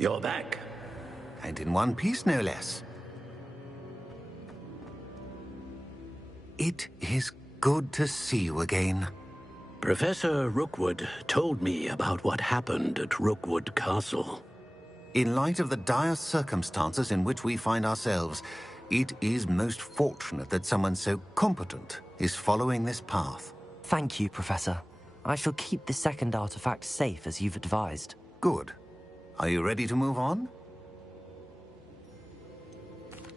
You're back. And in one piece, no less. It is good to see you again. Professor Rookwood told me about what happened at Rookwood Castle. In light of the dire circumstances in which we find ourselves, it is most fortunate that someone so competent is following this path. Thank you, Professor. I shall keep the second artifact safe as you've advised. Good. Are you ready to move on?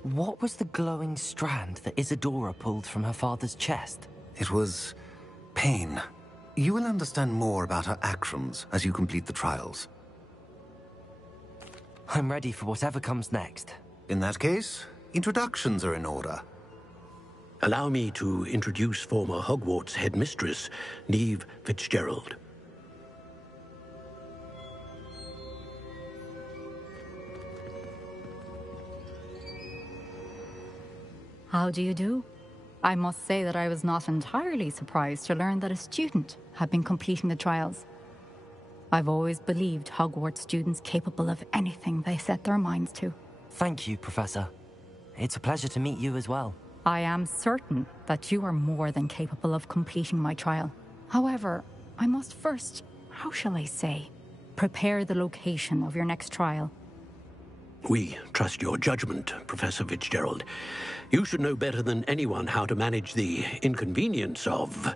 What was the glowing strand that Isadora pulled from her father's chest? It was pain. You will understand more about her actions as you complete the trials. I'm ready for whatever comes next. In that case, introductions are in order. Allow me to introduce former Hogwarts headmistress, Neve Fitzgerald. How do you do? I must say that I was not entirely surprised to learn that a student had been completing the trials. I've always believed Hogwarts students capable of anything they set their minds to. Thank you, Professor. It's a pleasure to meet you as well. I am certain that you are more than capable of completing my trial. However, I must first, how shall I say, prepare the location of your next trial. We trust your judgment, Professor Fitzgerald. You should know better than anyone how to manage the inconvenience of,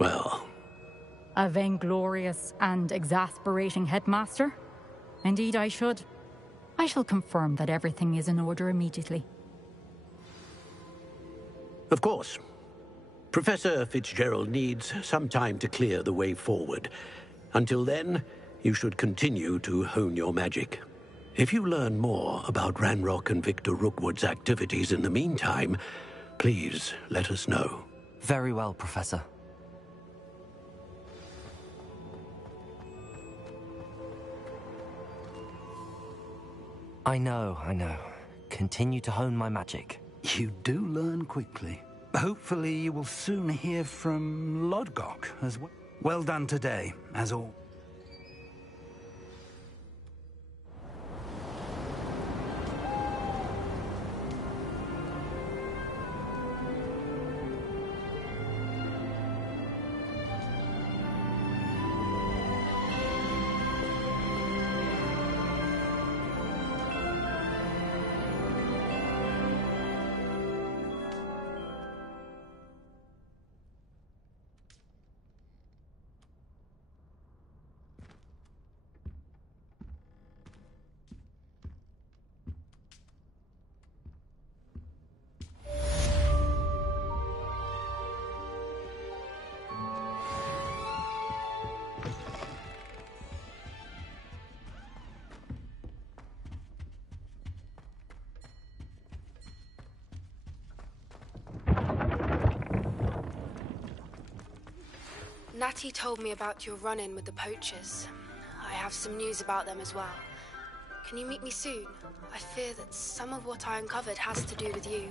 well... A vainglorious and exasperating headmaster? Indeed I should. I shall confirm that everything is in order immediately. Of course. Professor Fitzgerald needs some time to clear the way forward. Until then, you should continue to hone your magic. If you learn more about Ranrock and Victor Rookwood's activities in the meantime, please let us know. Very well, Professor. I know. Continue to hone my magic. You do learn quickly. Hopefully you will soon hear from Lodgok as well. Well done today, as all. Natty told me about your run-in with the poachers. I have some news about them as well. Can you meet me soon? I fear that some of what I uncovered has to do with you.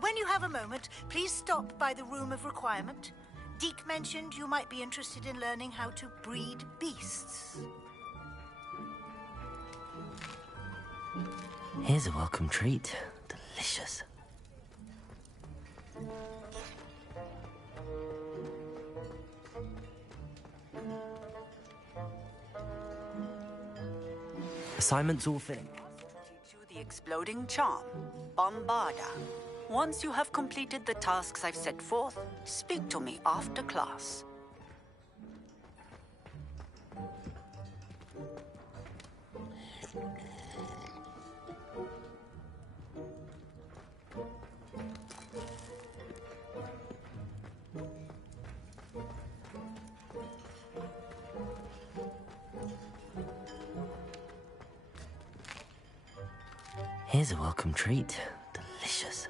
When you have a moment, please stop by the Room of Requirement. Deke mentioned you might be interested in learning how to breed beasts. Here's a welcome treat. Delicious. Assignment's all finished. Teach you the exploding charm, Bombarda. Once you have completed the tasks I've set forth, speak to me after class. Here's a welcome treat. Delicious.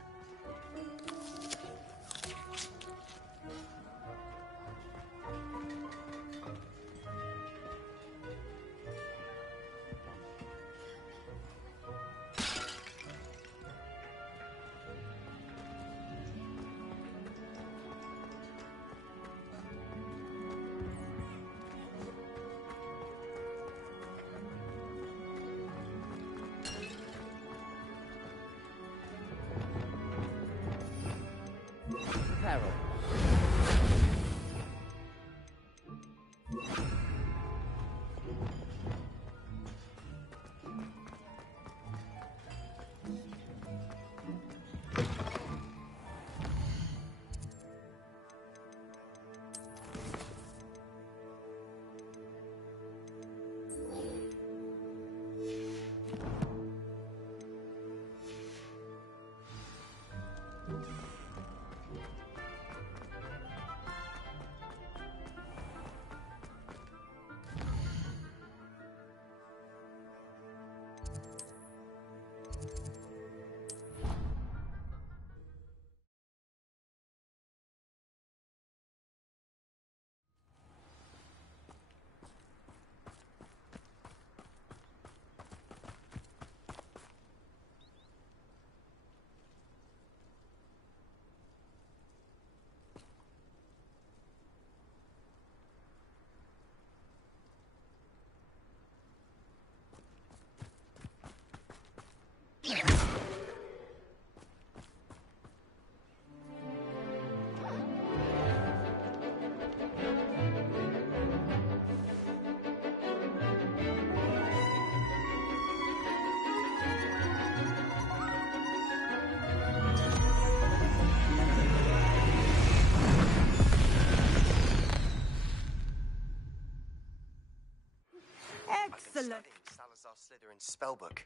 Slytherin's spellbook.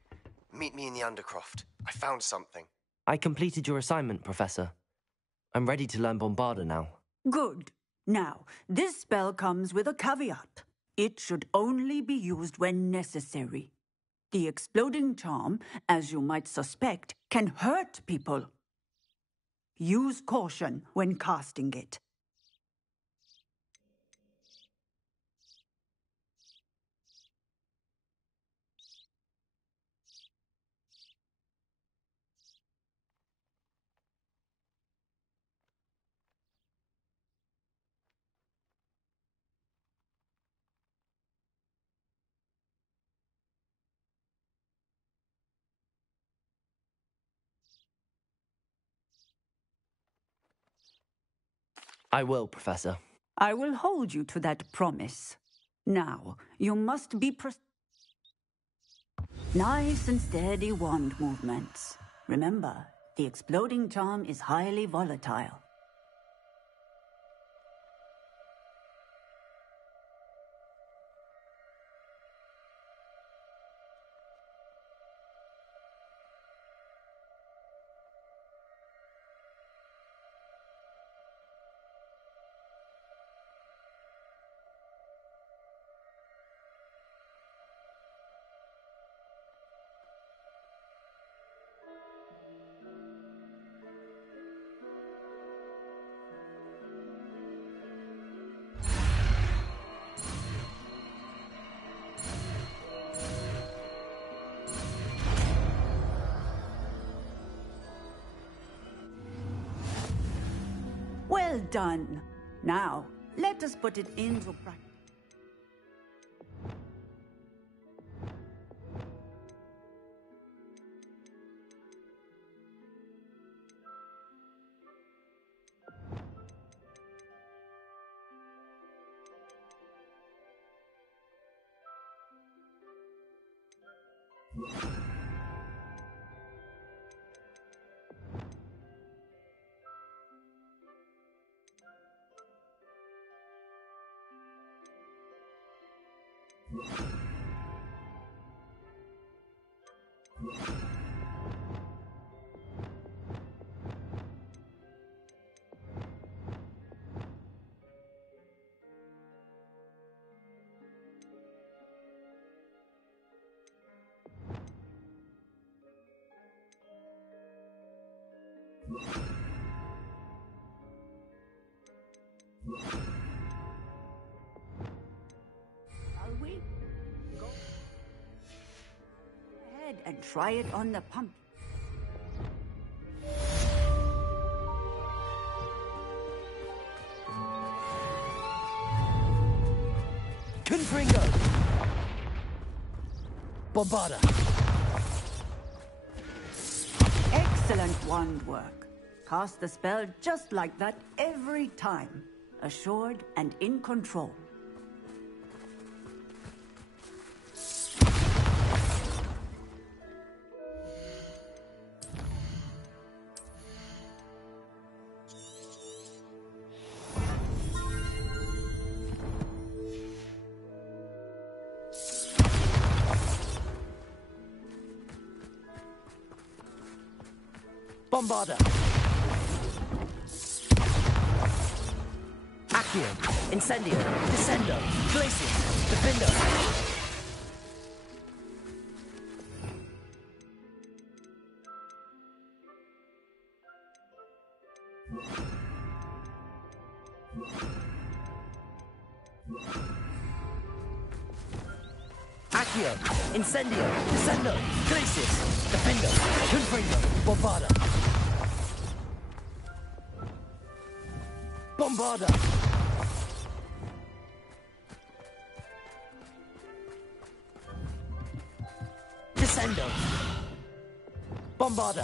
Meet me in the Undercroft. I found something. I completed your assignment, Professor. I'm ready to learn Bombarda now. Good. Now, this spell comes with a caveat. It should only be used when necessary. The exploding charm, as you might suspect, can hurt people. Use caution when casting it. I will, Professor. I will hold you to that promise. Now, you must be nice and steady wand movements. Remember, the exploding charm is highly volatile. Well done. Now, let us put it into practice. Shall we? Go ahead and try it on the pump. Confringo! Bombarda! Excellent wand work. Cast the spell just like that every time. Assured and in control. Bombarda! Accio! Incendio! Descendo! Glacius! Defendo! Accio! Incendio! Descendo! Glacius! Defendo! Confringo! Bombarda! Bombarda! Descendo! Bombarda!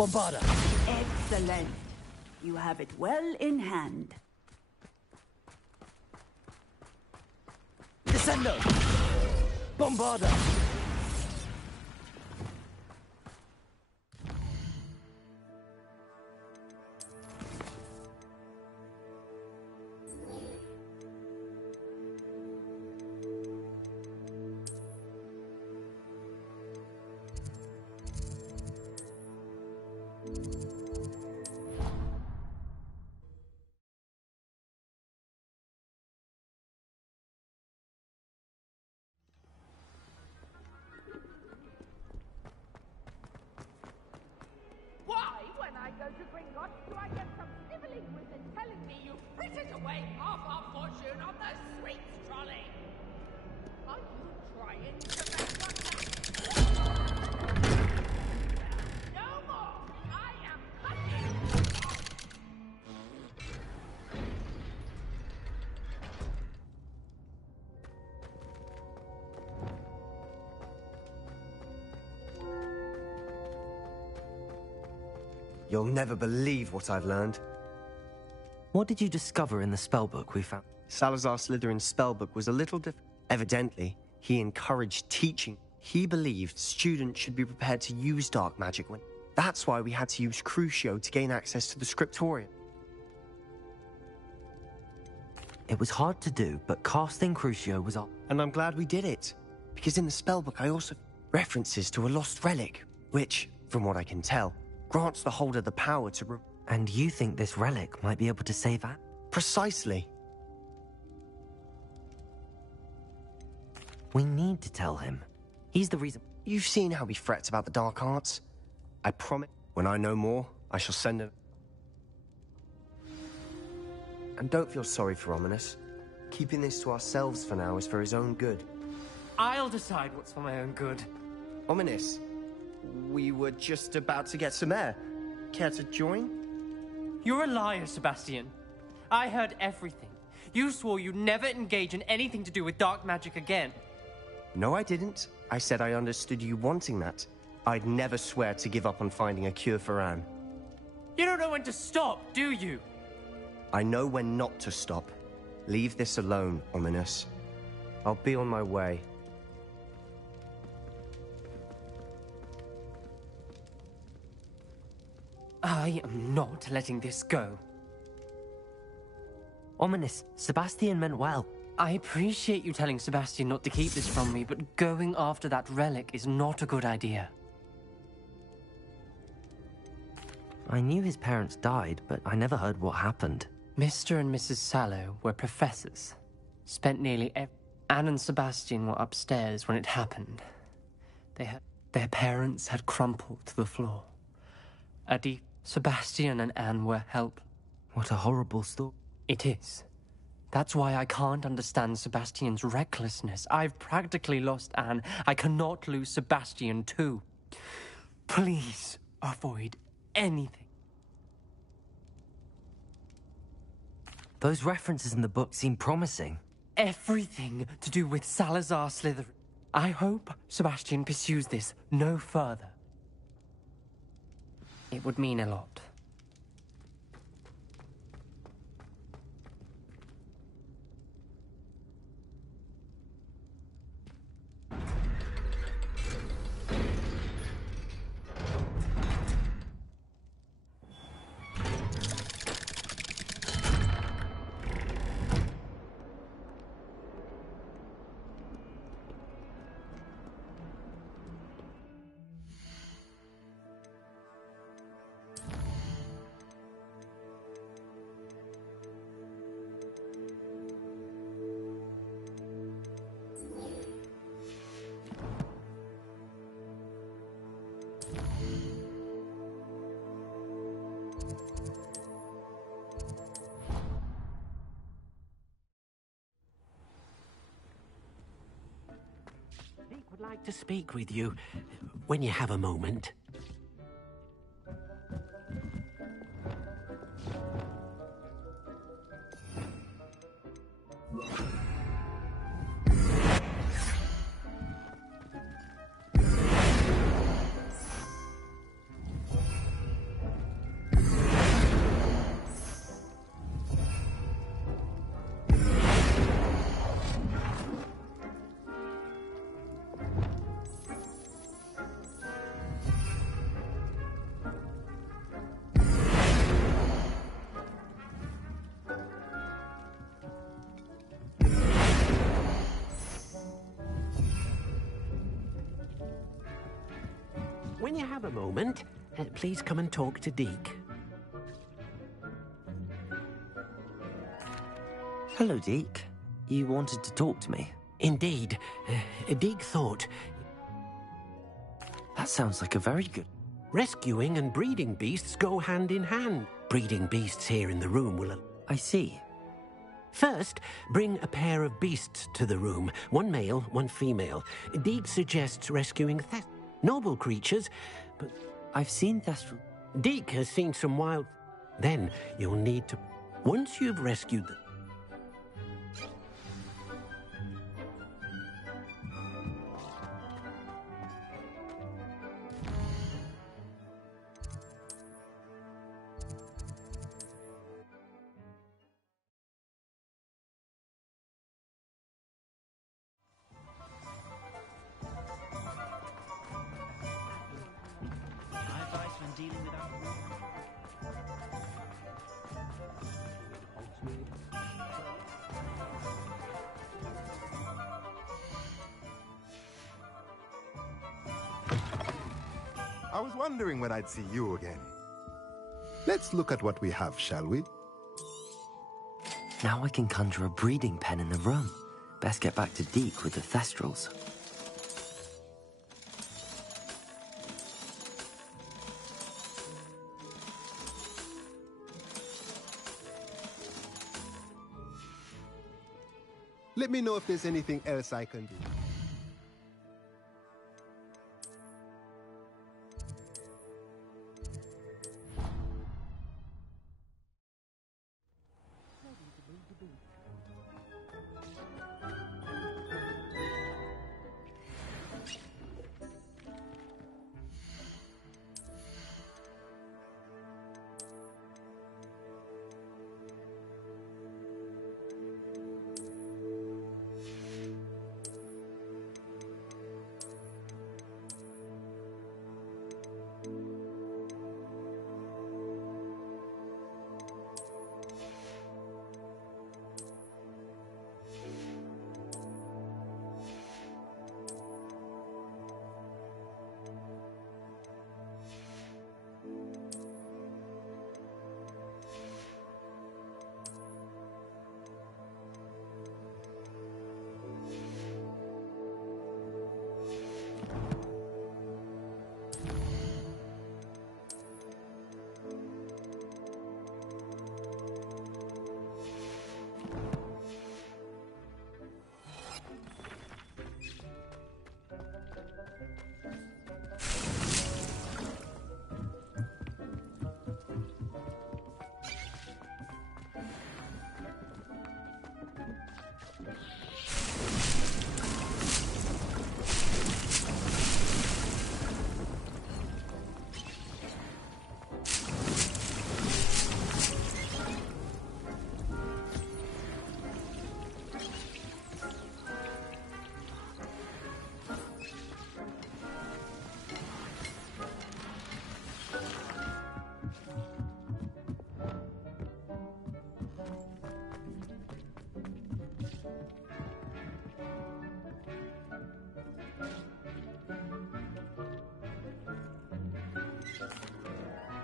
Bombarda! Excellent. You have it well in hand. Descendo! Bombarda! Why, when I go to Gringotts, do I get some snivelling wizard telling me you frittered away half our fortune on the sweets trolley? Are you trying to make us No more! I am cutting! You'll never believe what I've learned. What did you discover in the spellbook we found? Salazar Slytherin's spellbook was a little different. Evidently, he encouraged teaching. He believed students should be prepared to use dark magic when... That's why we had to use Crucio to gain access to the scriptorium. It was hard to do, but casting Crucio was up. And I'm glad we did it. Because in the spellbook I also... references to a lost relic, which, from what I can tell, grants the holder the power to... And you think this relic might be able to save Anne? Precisely. We need to tell him. He's the reason... You've seen how he frets about the dark arts. I promise, when I know more, I shall send him... And don't feel sorry for Ominous. Keeping this to ourselves for now is for his own good. I'll decide what's for my own good. Ominous, we were just about to get some air. Care to join? You're a liar, Sebastian. I heard everything. You swore you'd never engage in anything to do with dark magic again. No, I didn't. I said I understood you wanting that. I'd never swear to give up on finding a cure for Anne. You don't know when to stop, do you? I know when not to stop. Leave this alone, Ominous. I'll be on my way. I am not letting this go. Ominous, Sebastian meant well. I appreciate you telling Sebastian not to keep this from me, but going after that relic is not a good idea. I knew his parents died, but I never heard what happened. Mr. and Mrs. Sallow were professors. Spent nearly Anne and Sebastian were upstairs when it happened. Their parents had crumpled to the floor. Sebastian and Anne were helpless. What a horrible story. It is. That's why I can't understand Sebastian's recklessness. I've practically lost Anne. I cannot lose Sebastian too. Please avoid anything. Those references in the book seem promising. Everything to do with Salazar Slytherin. I hope Sebastian pursues this no further. It would mean a lot. Would like to speak with you when you have a moment. when you have a moment, please come and talk to Deke. Hello, Deke. You wanted to talk to me? Indeed. Deke thought... That sounds like a very good... Rescuing and breeding beasts go hand in hand. Breeding beasts here in the room will... I see. First, bring a pair of beasts to the room. One male, one female. Deke suggests rescuing noble creatures, but... I've seen Thestral. Deke has seen some wild... Then you'll need to... Once you've rescued them... I was wondering when I'd see you again. Let's look at what we have, shall we? Now I can conjure a breeding pen in the room. Best get back to Deke with the Thestrals. Let me know if there's anything else I can do.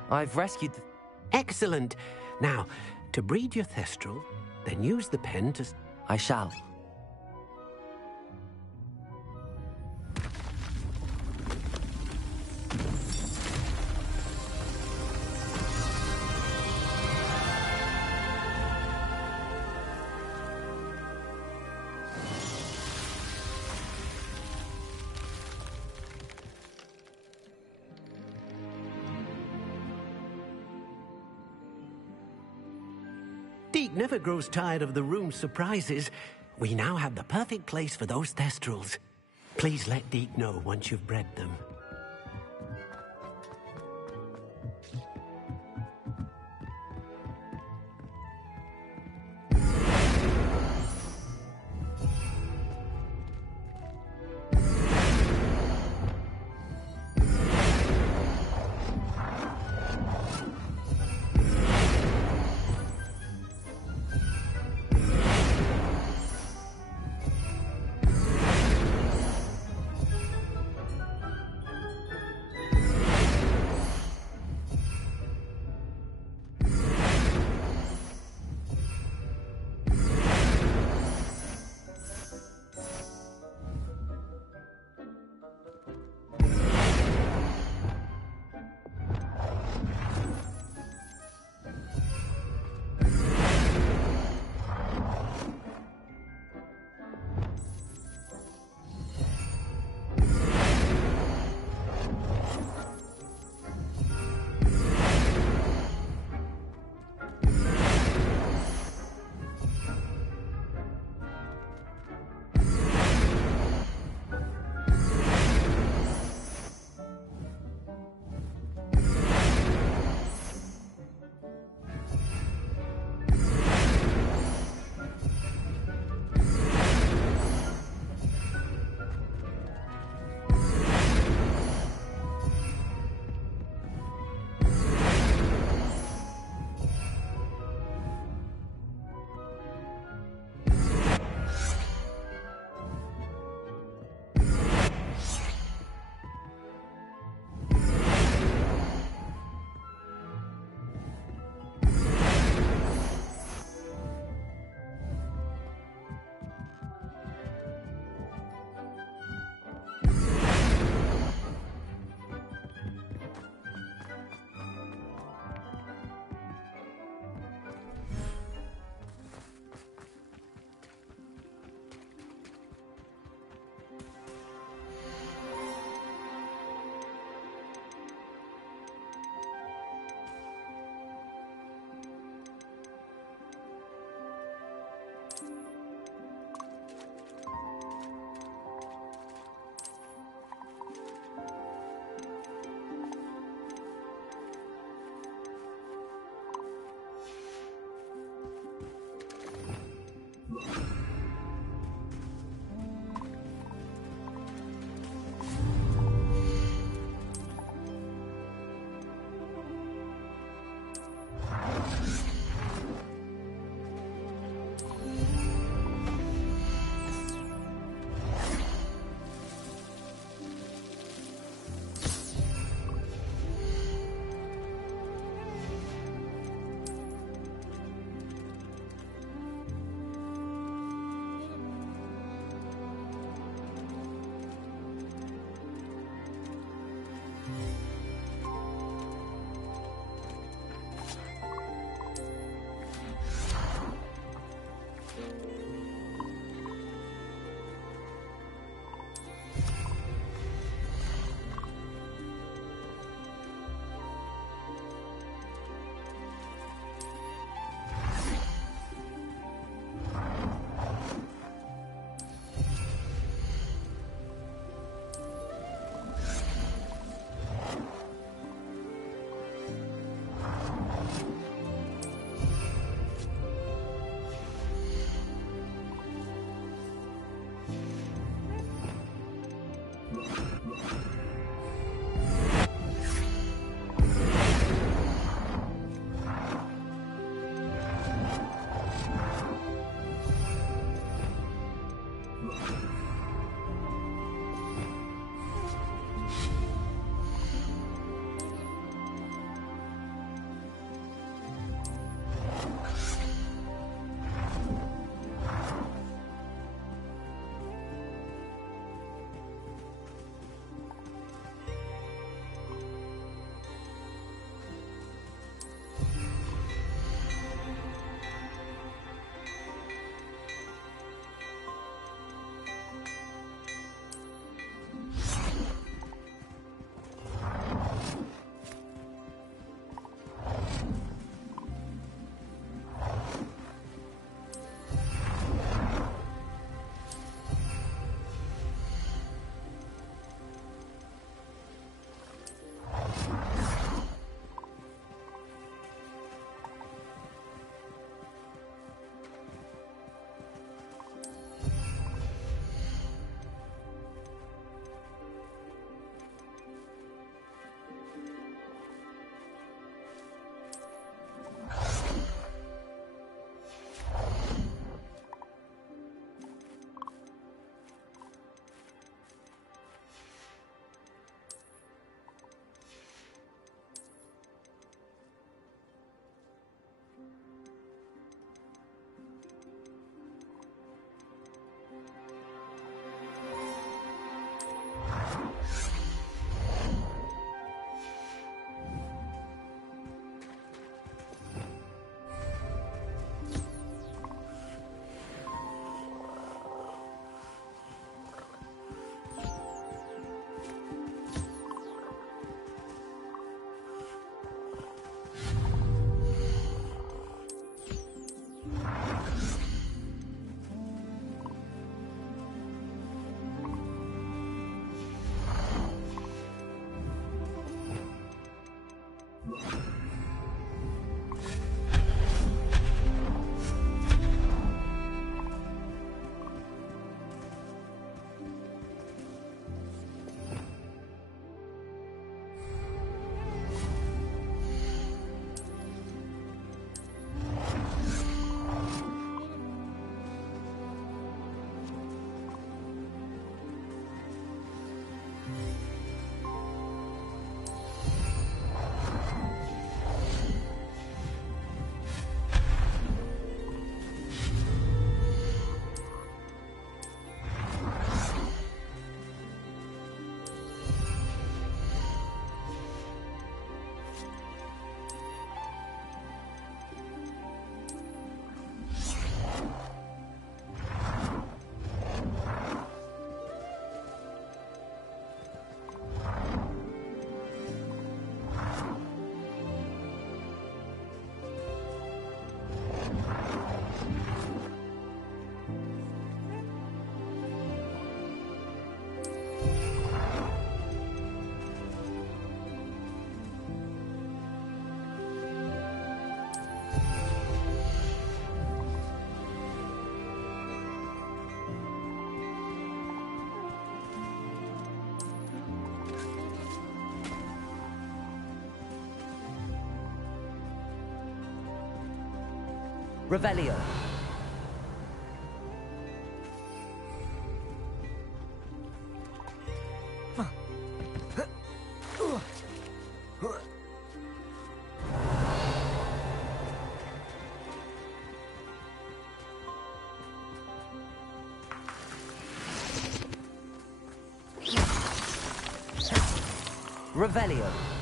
I've rescued the... Excellent! Now, to breed your Thestral, then use the pen to... I shall. Deke never grows tired of the room's surprises. We now have the perfect place for those Thestrals. Please let Deke know once you've bred them. Revelio. Revelio.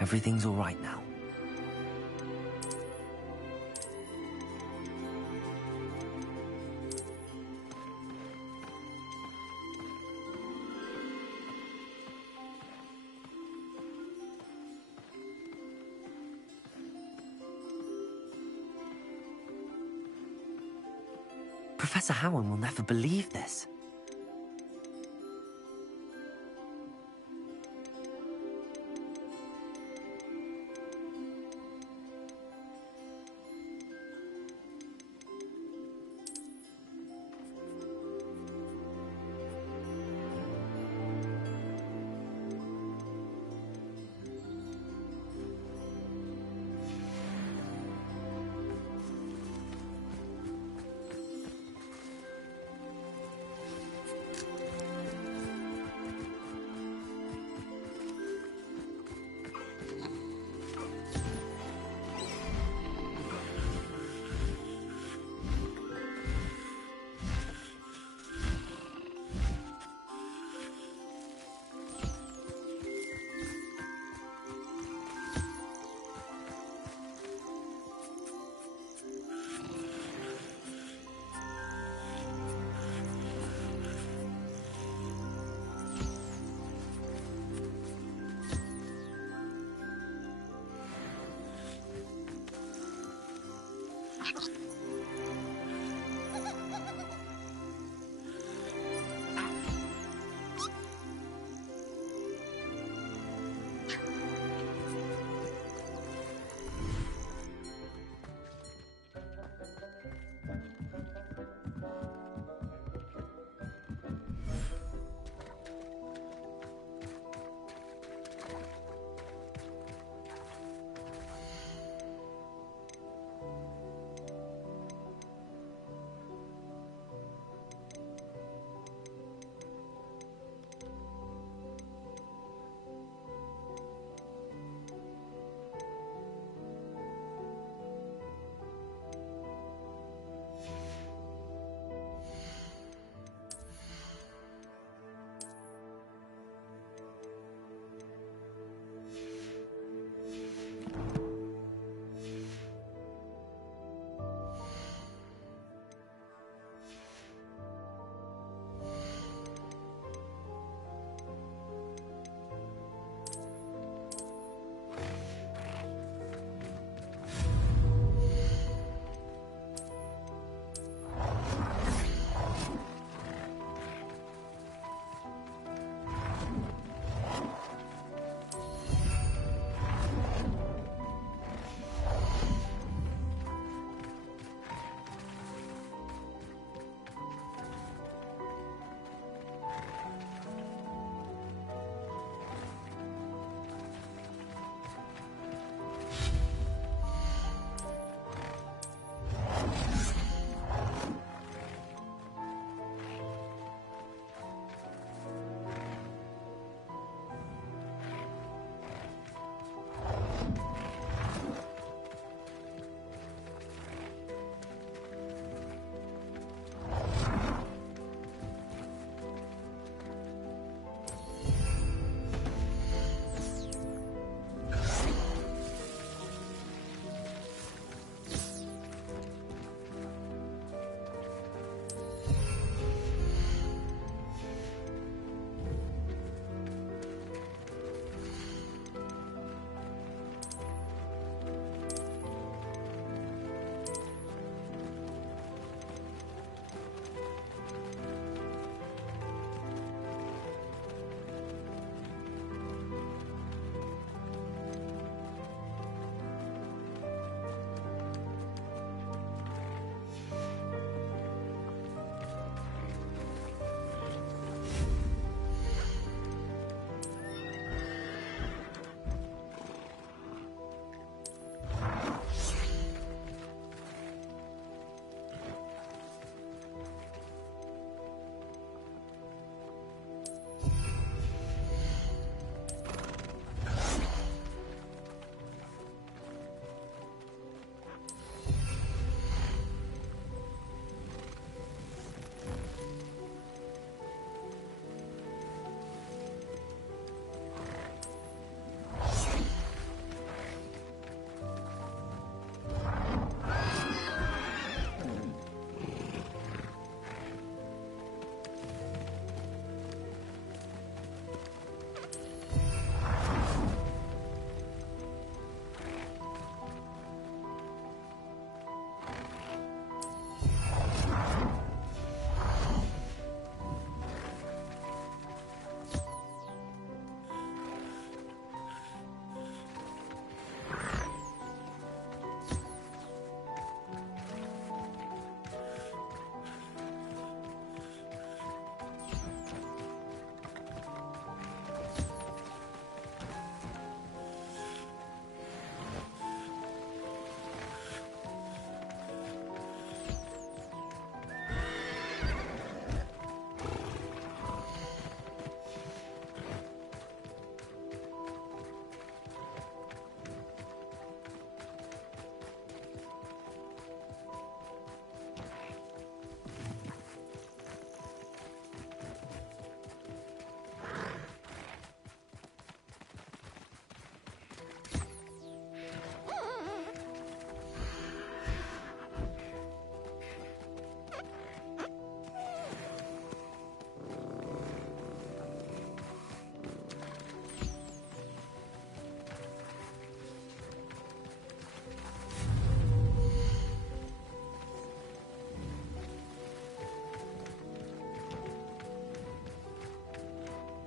Everything's all right now. Professor Howard will never believe this.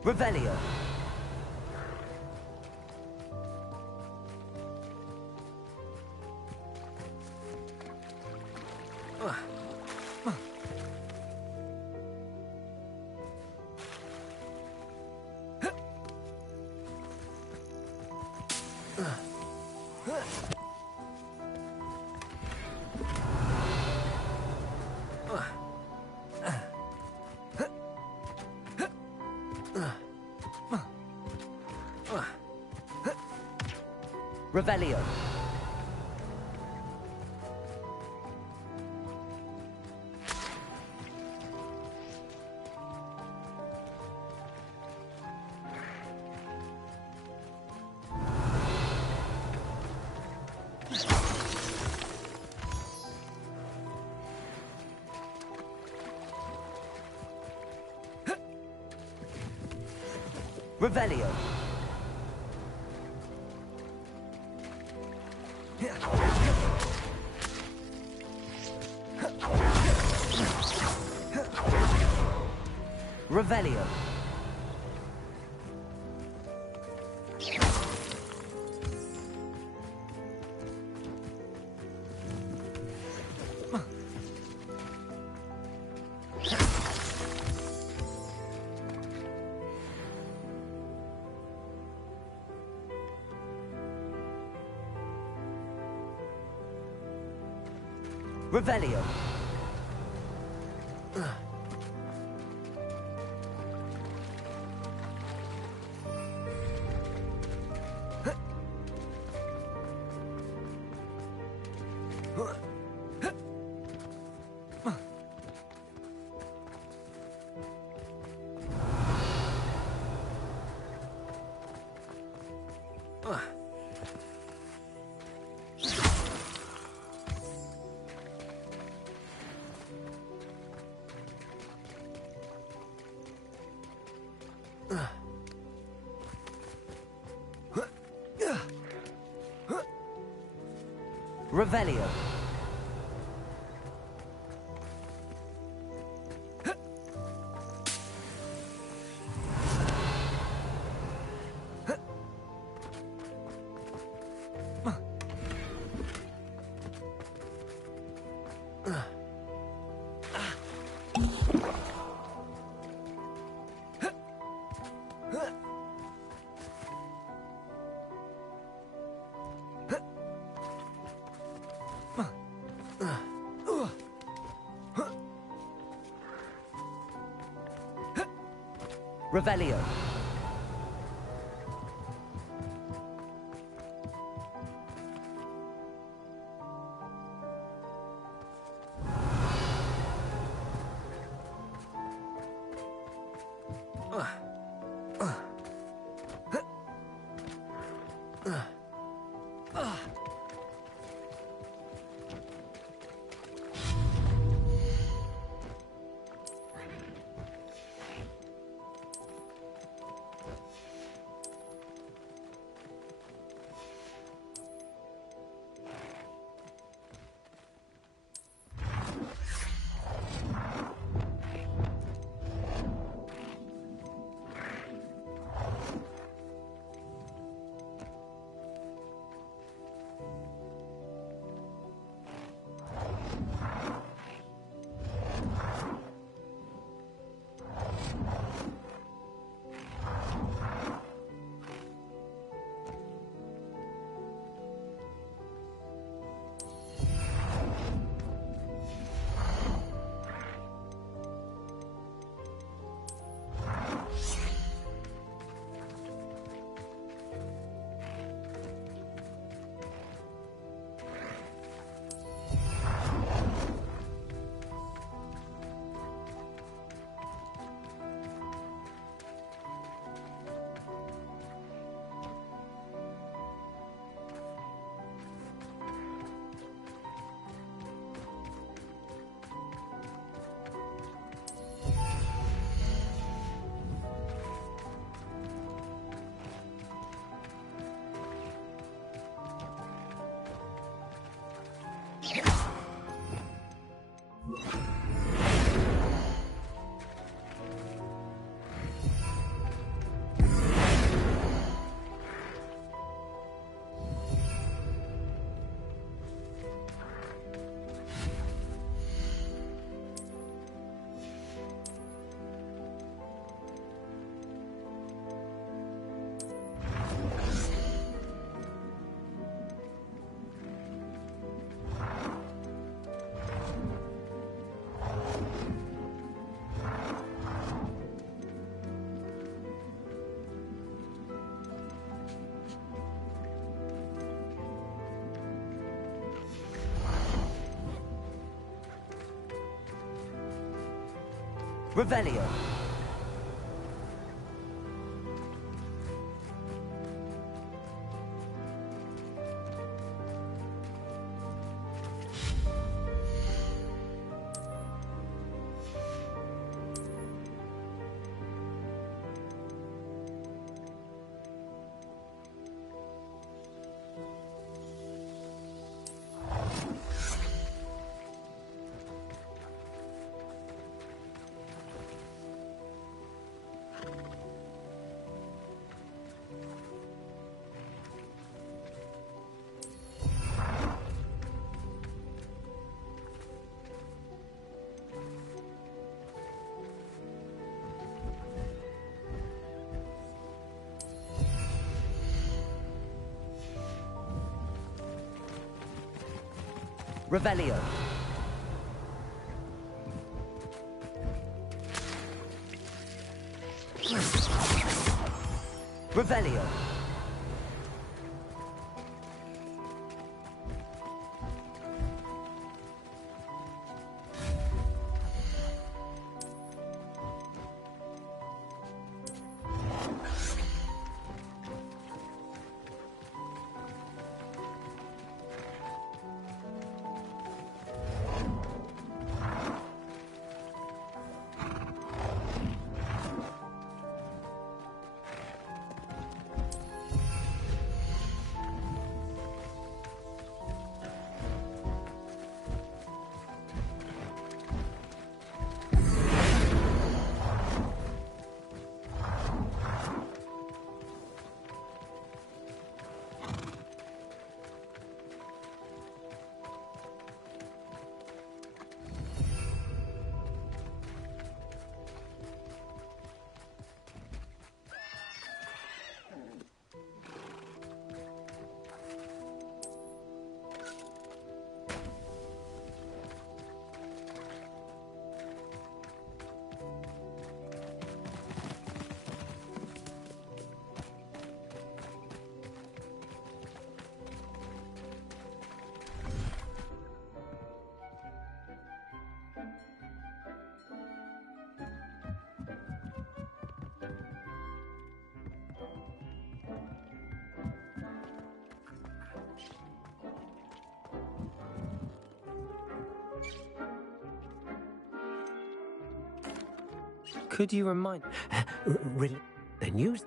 Revelio. Revelio. Revelio. Revelio. Revelio. Revelio. Revelio. Revelio. Revelio. Revelio. Could you remind... Really? Then use...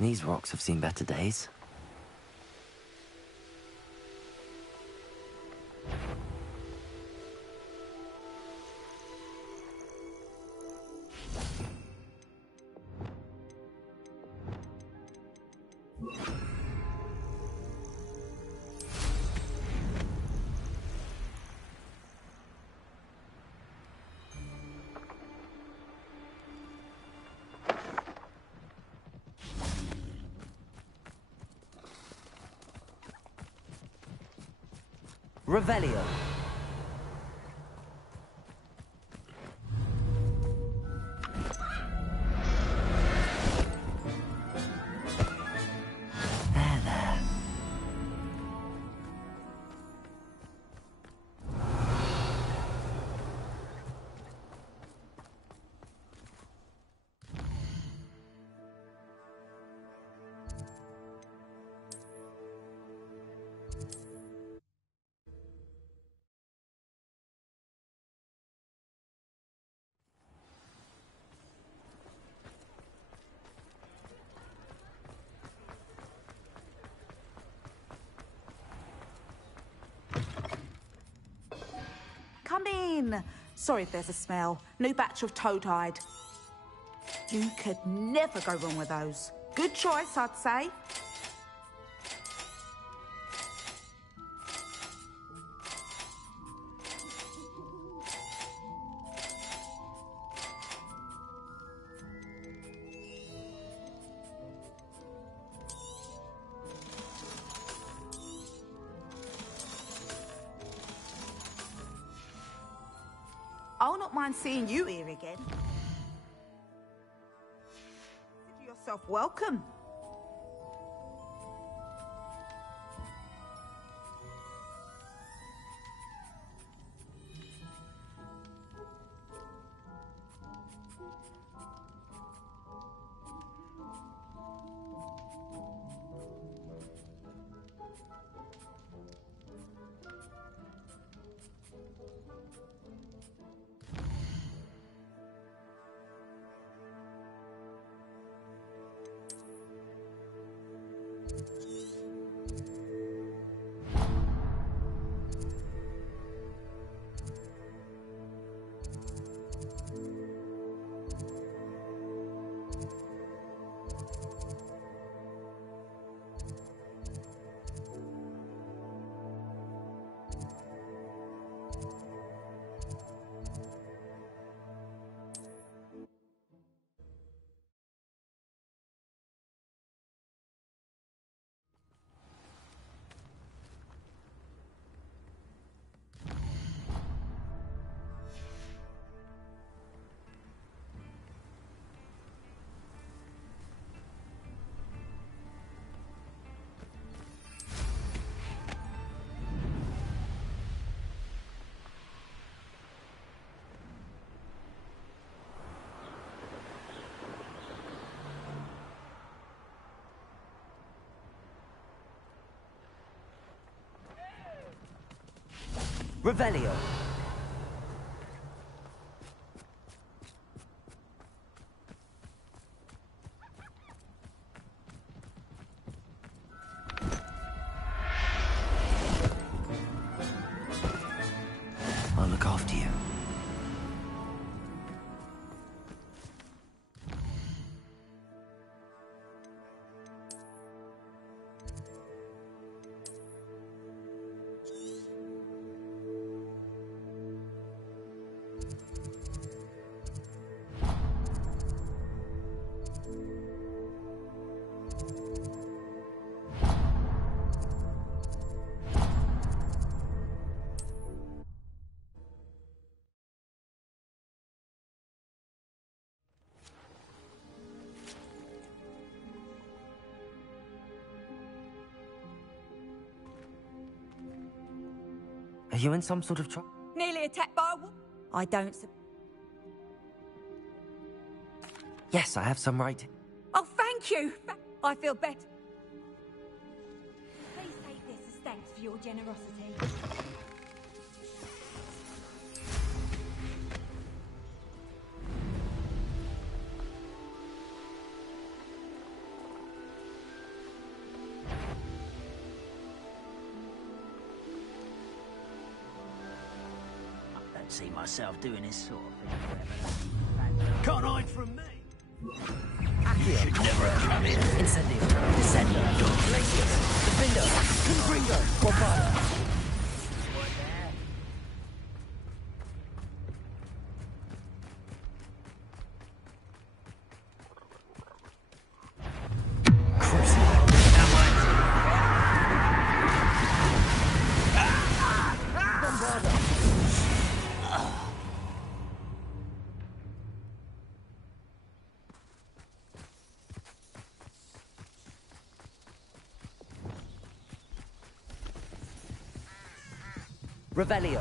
These rocks have seen better days. Revelio. There. Come in. Sorry if there's a smell. New batch of toe-tied. You could never go wrong with those. Good choice, I'd say. I'll not mind seeing you here again. Consider yourself welcome. Revelio. I'll look after you. Are you in some sort of trouble? Nearly attacked by a wolf. I don't... Yes, I have some right. Oh, thank you. I feel better. Please take this as thanks for your generosity. don't see myself doing this sort of thing. Can't hide from me. You should never have come here. Incendio, Descendo, Glacius, Defendo, Confringo, Bombada. Revelio.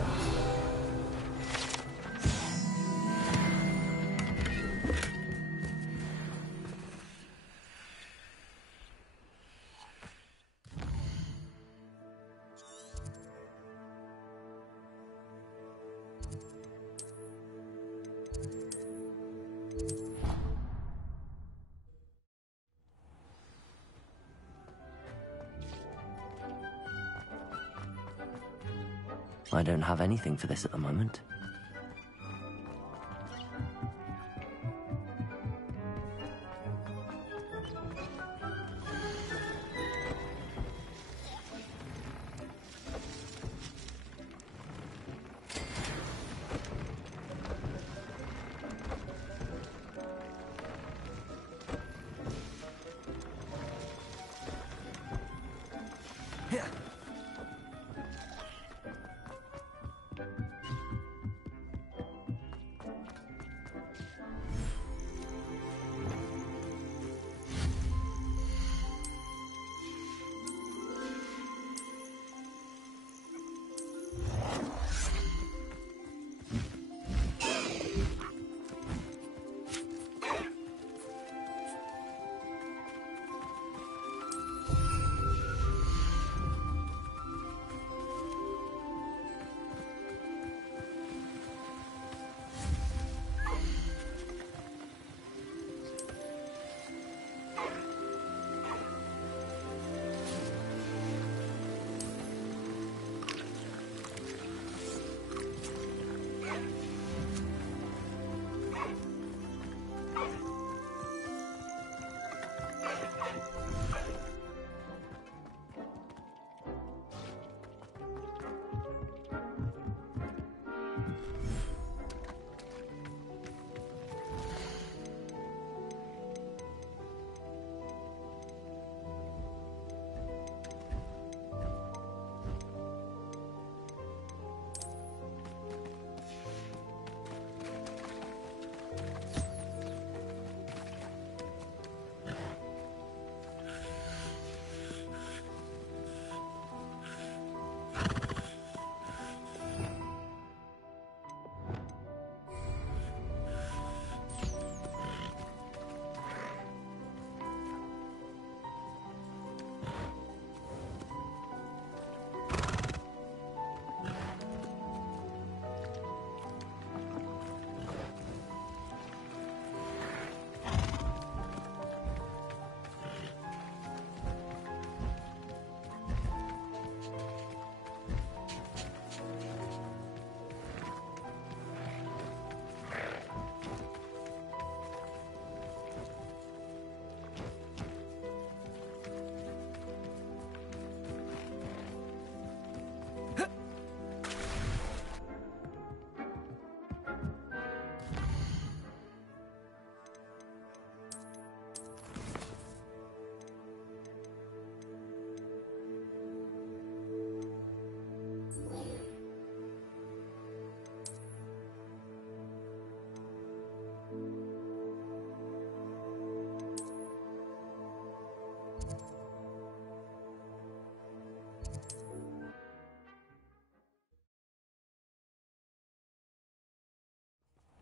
I don't have anything for this at the moment.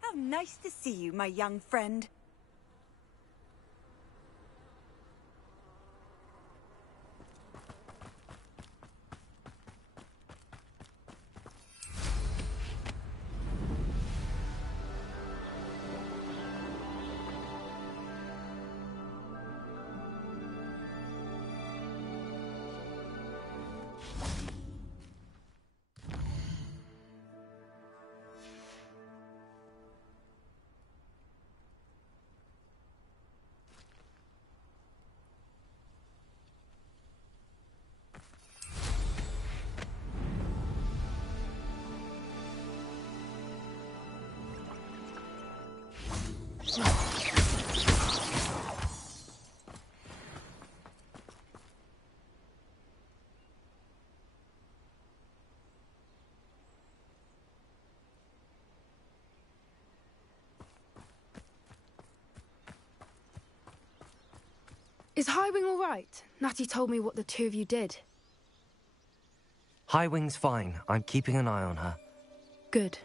How nice to see you, my young friend. Is Highwing all right? Natty told me what the two of you did. Highwing's fine. I'm keeping an eye on her. Good.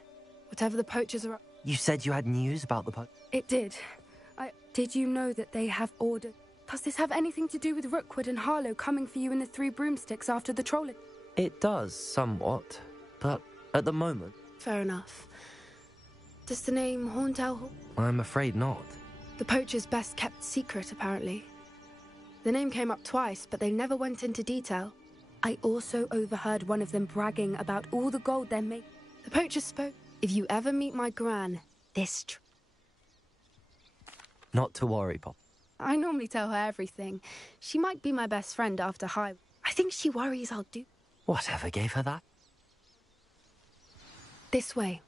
Whatever the poachers are up... You said you had news about the It did. Did you know that they have ordered... Does this have anything to do with Rookwood and Harlow coming for you in the Three Broomsticks after the trolling? It does, somewhat. But at the moment... Fair enough. Does the name Horntail... I'm afraid not. The poacher's best kept secret, apparently. The name came up twice, but they never went into detail. I also overheard one of them bragging about all the gold they made. The poacher spoke. If you ever meet my gran, this... Not to worry, Pop. I normally tell her everything. She might be my best friend after High. I think she worries I'll do... Whatever gave her that? This way.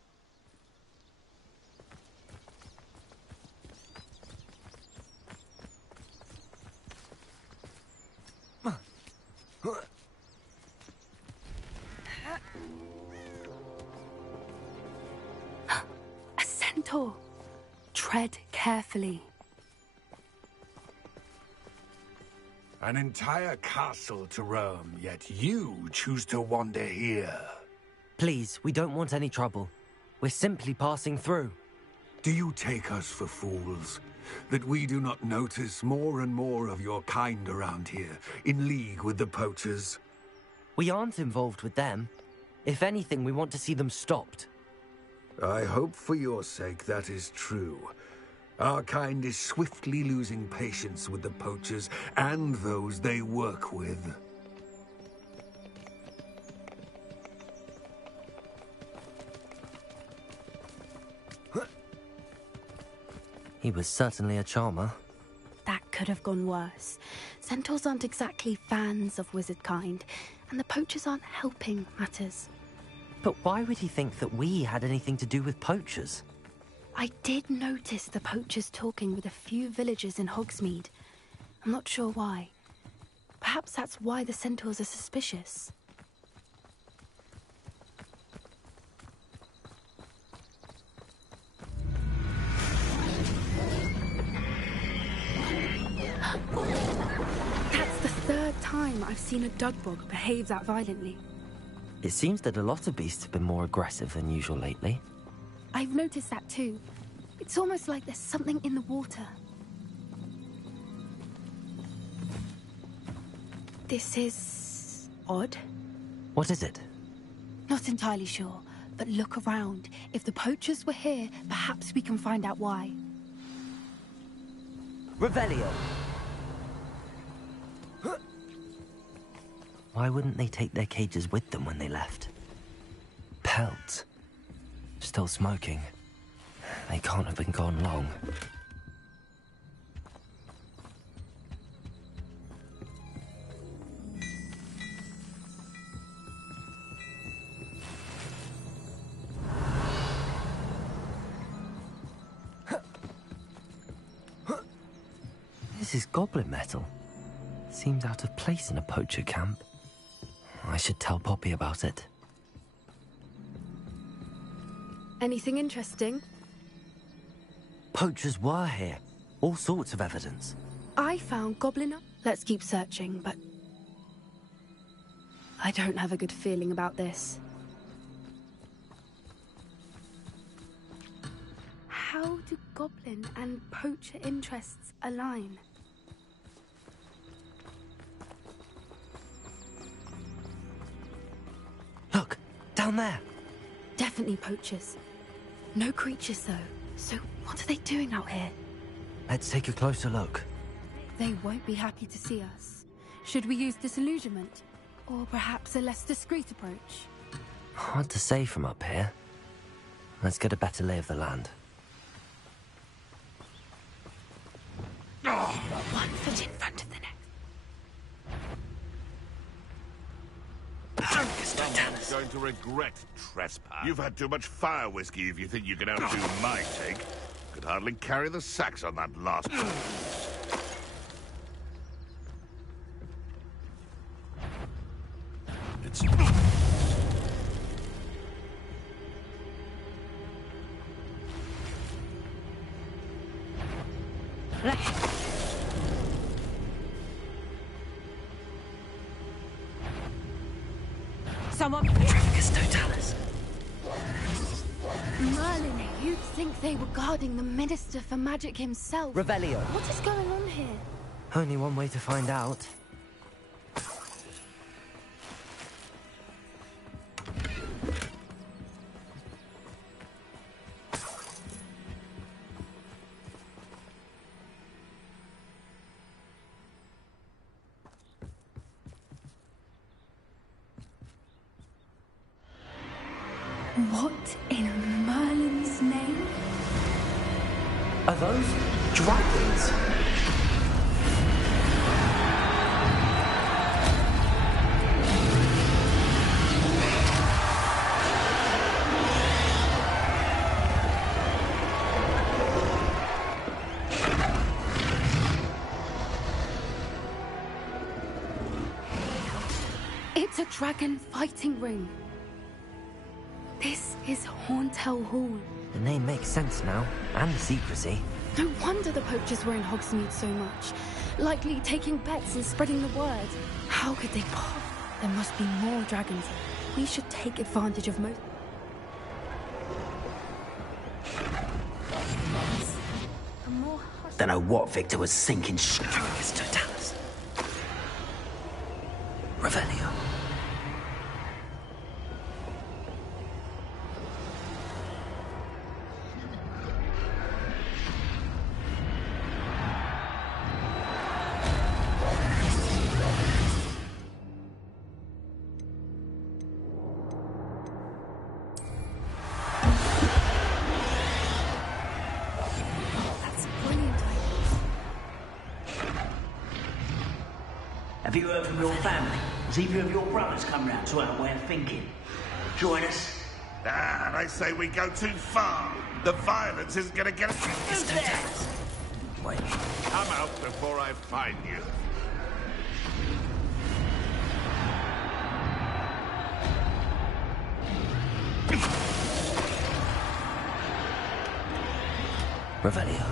A centaur. Tread carefully. An entire castle to roam, yet you choose to wander here. Please, we don't want any trouble. We're simply passing through. Do you take us for fools? That we do not notice more and more of your kind around here, in league with the poachers? We aren't involved with them. If anything, we want to see them stopped. I hope for your sake that is true. Our kind is swiftly losing patience with the poachers and those they work with. He was certainly a charmer. That could have gone worse. Centaurs aren't exactly fans of wizard kind, and the poachers aren't helping matters. But why would he think that we had anything to do with poachers? I did notice the poachers talking with a few villagers in Hogsmeade. I'm not sure why. Perhaps that's why the centaurs are suspicious. That's the third time I've seen a dugbog behave that violently. It seems that a lot of beasts have been more aggressive than usual lately. I've noticed that too. It's almost like there's something in the water. This is... odd. What is it? Not entirely sure, but look around. If the poachers were here, perhaps we can find out why. Revelio! Why wouldn't they take their cages with them when they left? Pelts. Still smoking. They can't have been gone long. This is goblin metal. Seems out of place in a poacher camp. I should tell Poppy about it. Anything interesting? Poachers were here. All sorts of evidence. I found goblin... Let's keep searching, but... I don't have a good feeling about this. How do goblin and poacher interests align? Look, down there. Definitely poachers. No creatures, though. So what are they doing out here? Let's take a closer look. They won't be happy to see us. Should we use disillusionment? Or perhaps a less discreet approach? Hard to say from up here. Let's get a better lay of the land. One foot in front of the next. Someone's going to regret trespass. You've had too much fire whiskey if you think you can outdo my take. Could hardly carry the sacks on that last... It's... Someone... Totalis. Merlin, you'd think they were guarding the Minister for Magic himself. Revelio. What is going on here? Only one way to find out. What in Merlin's name? Are those dragons? It's a dragon fighting ring. This is Hauntel Hall. The name makes sense now, and the secrecy. No wonder the poachers were in Hogsmeade so much. Likely taking bets and spreading the word. How could they pop? There must be more dragons. We should take advantage of most. Don't know what Victor was thinking. Dracus Totalis. Revelio. Have you heard from your family? Has either of your brothers come round to our way of thinking? Join us? Ah, they say we go too far. The violence isn't gonna get us... Who's there? Wait. Come out before I find you. Revelio.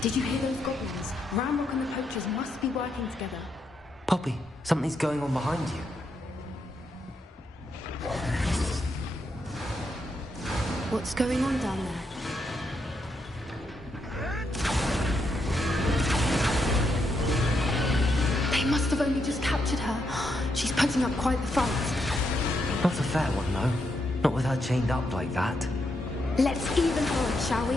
Did you hear those goblins? Ramrock and the poachers must be working together. Poppy, something's going on behind you. What's going on down there? They must have only just captured her. She's putting up quite the fight. Not a fair one, though. Not with her chained up like that. Let's even her, shall we?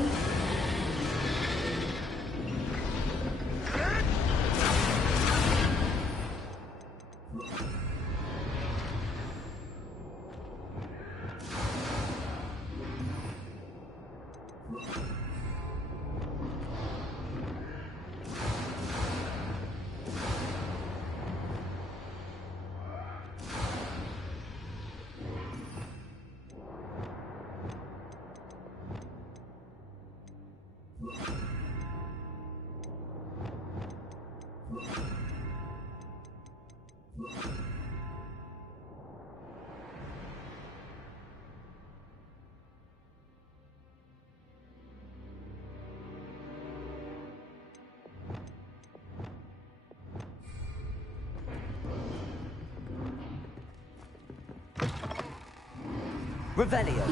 Revelio.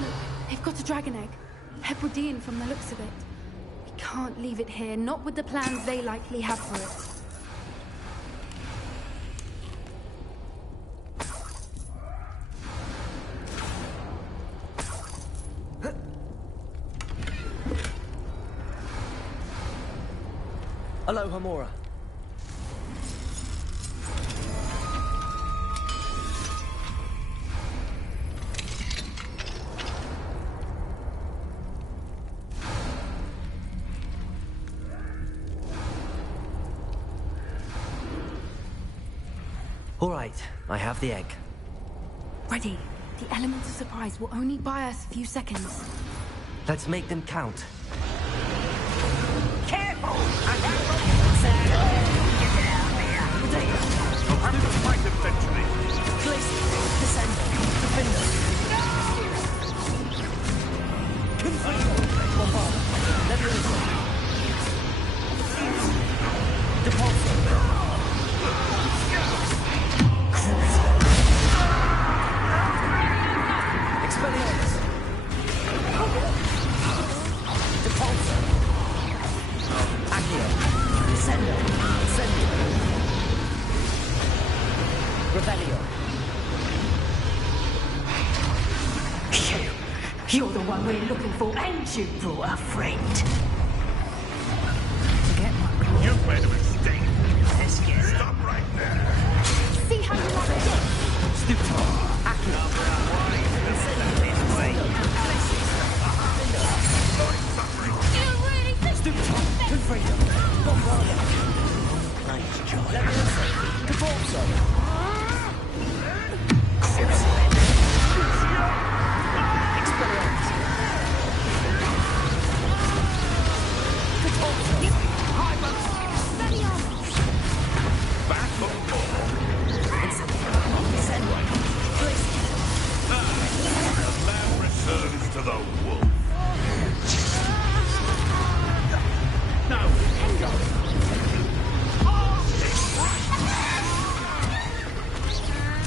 They've got a dragon egg. Hebridean from the looks of it. We can't leave it here, not with the plans they likely have for it. Hello, Hamora. All right, I have the egg. Ready. The element of surprise will only buy us a few seconds. Let's make them count. Careful! Fight eventually. Place, descend, defender. Confringo, bombard, leviosa. Depulso. Expelliarmus. Depulso. Accio. Descendo. Incendio. Revelio. You're the one we're looking for, and you brought a friend. Get my claw. You've made a mistake. Stop right there. See how you like it? Stupor. Accio. Stupor. Confringo. Bombarda. Nice job. Leviosa. Depulso. Returns to the wolf.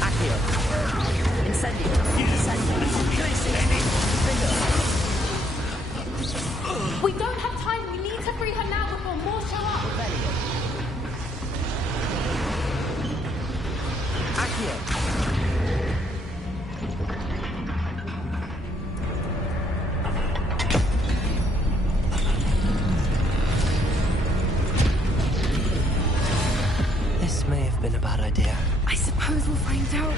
Accio. Incendio. Incendio. We don't have time. We need to free her now before more show up. Accio. This may have been a bad idea. I suppose we'll find out.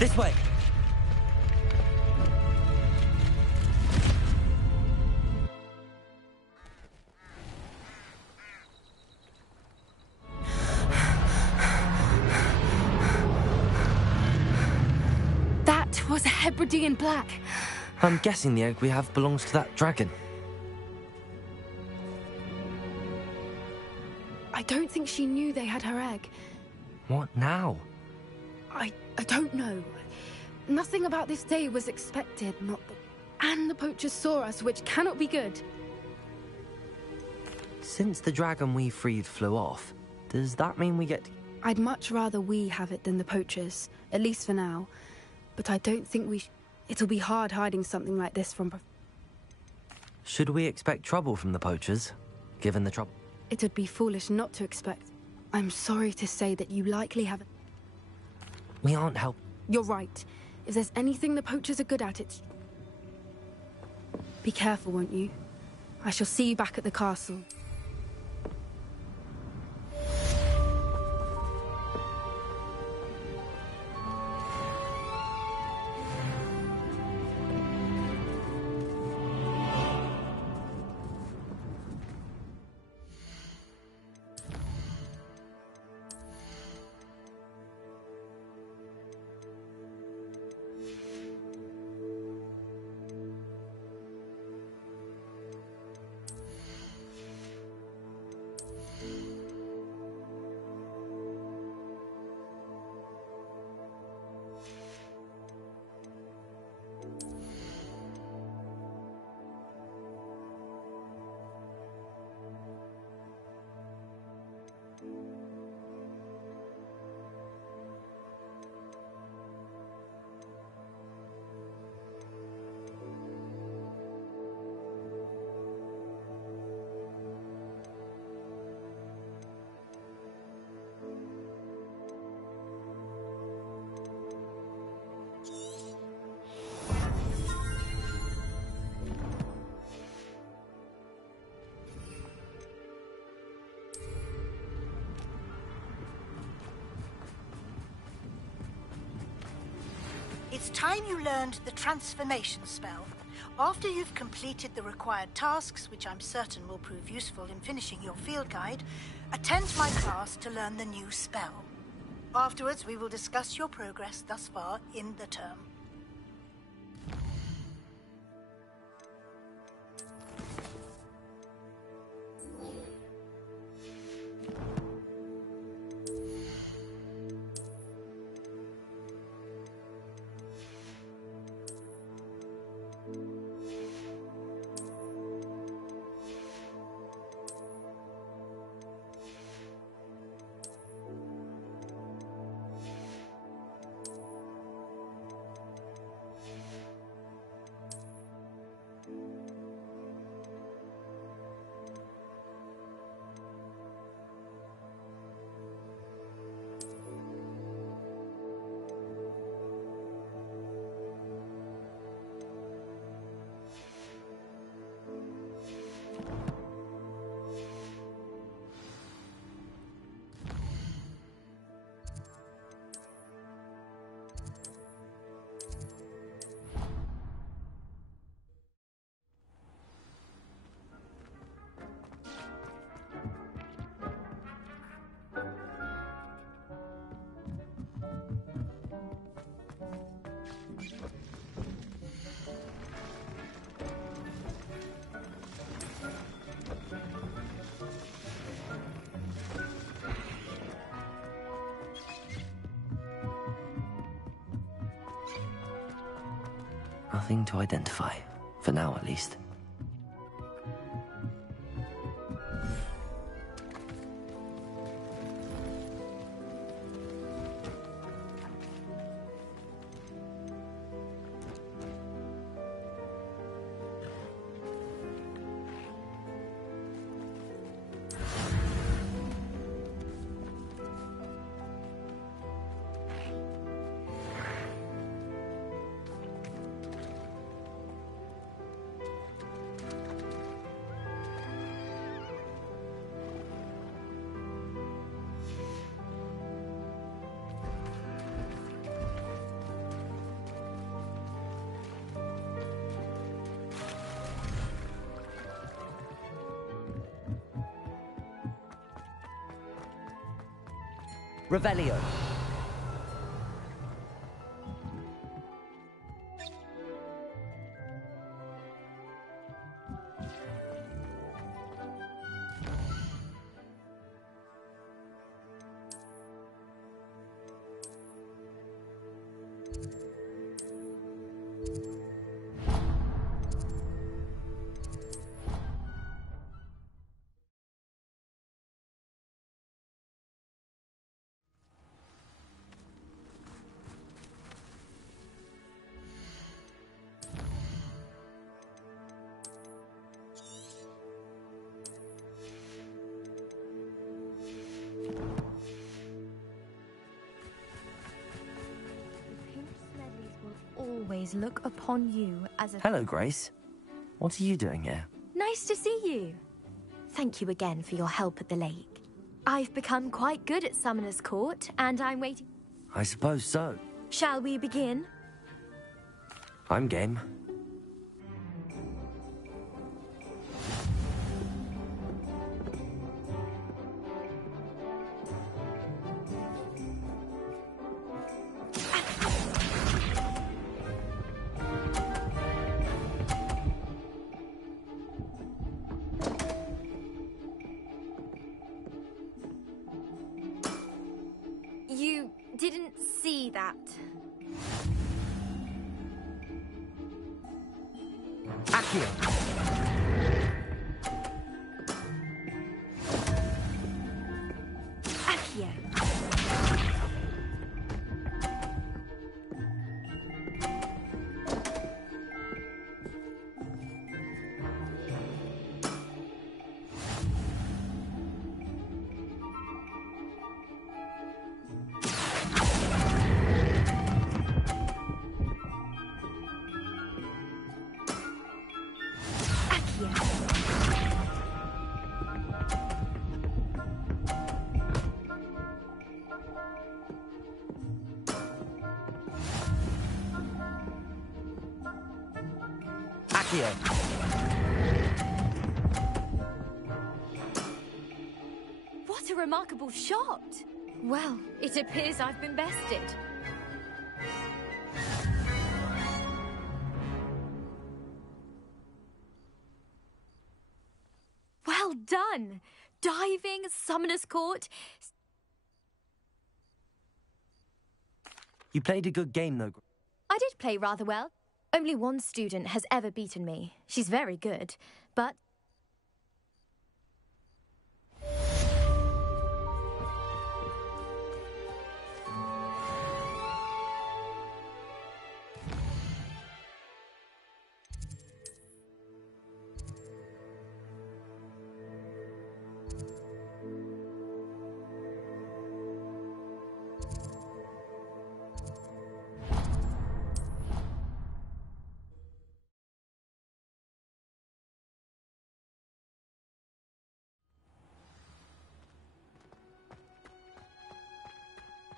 This way. That was a Hebridean black. I'm guessing the egg we have belongs to that dragon. I don't think she knew they had her egg. What now? I don't know. Nothing about this day was expected, not the... And the poachers saw us, which cannot be good. Since the dragon we freed flew off, does that mean we get... I'd much rather we have it than the poachers, at least for now. But I don't think we... It'll be hard hiding something like this from... Should we expect trouble from the poachers, given the trouble? It would be foolish not to expect. I'm sorry to say that you likely haven't... We aren't help... You're right. If there's anything the poachers are good at, it's... Be careful, won't you? I shall see you back at the castle. It's time you learned the transformation spell. After you've completed the required tasks, which I'm certain will prove useful in finishing your field guide, attend my class to learn the new spell. Afterwards, we will discuss your progress thus far in the term. Nothing to identify, for now at least. Revelio. Always look upon you as a... Hello, Grace. What are you doing here? Nice to see you. Thank you again for your help at the lake. I've become quite good at Summoner's Court, and I'm waiting... I suppose so. Shall we begin? I'm game. You didn't see that. Accio. Accio. Accio. What a remarkable shot! Well, it appears I've been bested. Well done! Diving, Summoner's Court. You played a good game, though. I did play rather well. Only one student has ever beaten me. She's very good, but...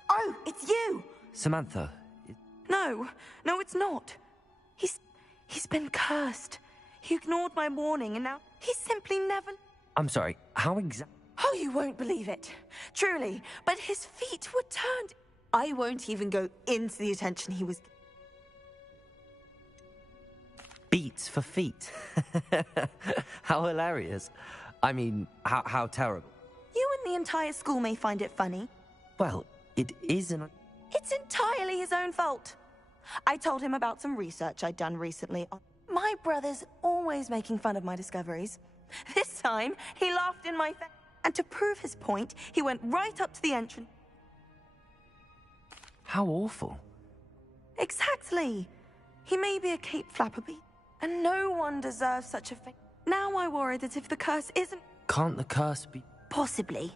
Oh, it's you! Samantha. No, it's not. He's been cursed. He ignored my warning and now he's simply never... I'm sorry, how exactly... Oh, you won't believe it. Truly, but his feet were turned. I won't even go into the attention he was... Beats for feet. How hilarious. I mean, how terrible. You and the entire school may find it funny. Well, it isn't... It's entirely his own fault. I told him about some research I'd done recently. My brother's always making fun of my discoveries. This time, he laughed in my face. And to prove his point, he went right up to the entrance. How awful. Exactly. He may be a cape flapper, and no one deserves such a thing. Now I worry that if the curse isn't... Can't the curse be... Possibly.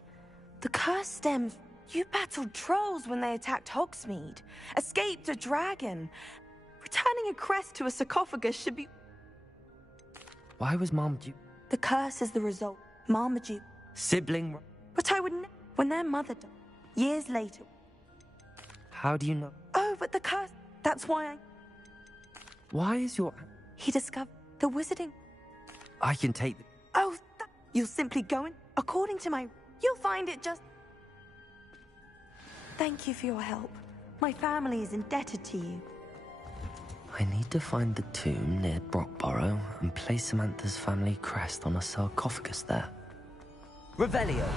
The curse stems... You battled trolls when they attacked Hogsmeade, escaped a dragon. Returning a crest to a sarcophagus should be... Why was Marmaduke... The curse is the result. Marmaduke. Sibling... But I would never... When their mother died, years later... How do you know? Oh, but the curse... That's why I... Why is your... He discovered the wizarding... I can take... Oh, you'll simply go in... According to my... You'll find it just... Thank you for your help. My family is indebted to you. I need to find the tomb near Brockborough and place Samantha's family crest on a sarcophagus there. Revelio!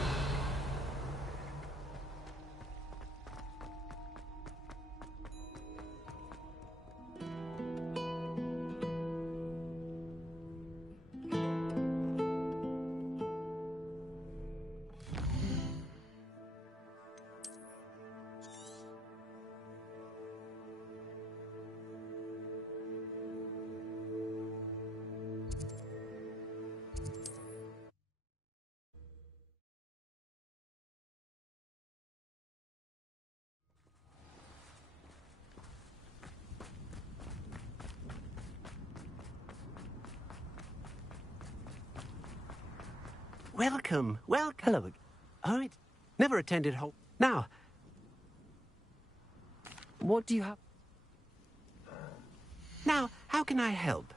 Welcome. Hello. Oh, it never attended whole... Now... What do you have... Now, how can I help?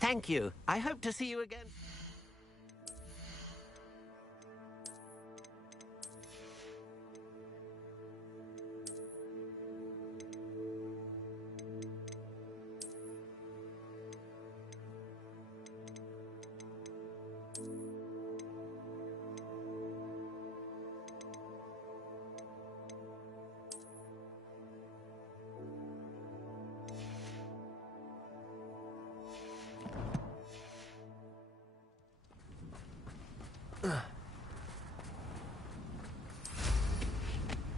Thank you. I hope to see you again.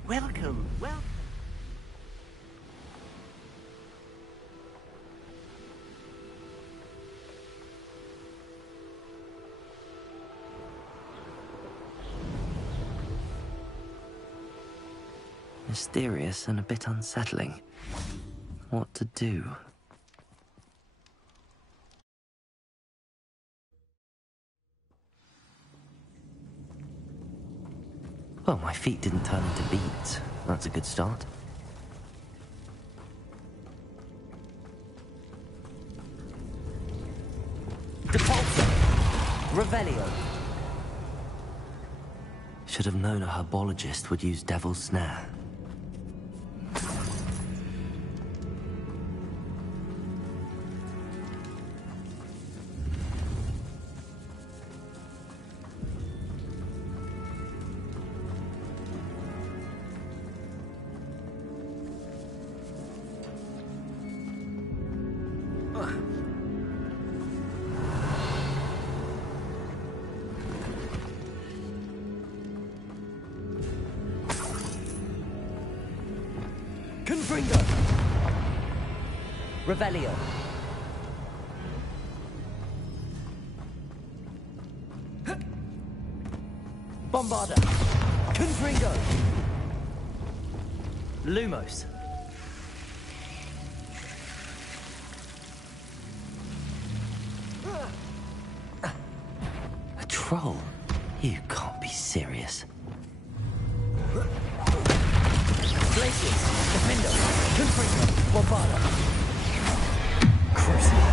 Welcome. Mysterious and a bit unsettling. What to do? Well, my feet didn't turn into beads. That's a good start. Depulso! Revelio! Should have known a herbologist would use Devil's Snare. Confringo! Revelio! Bombarda! Confringo! Lumos! A troll? You can't be serious. Glaciers, Defendo, Confringo, Bombarda. Crucible.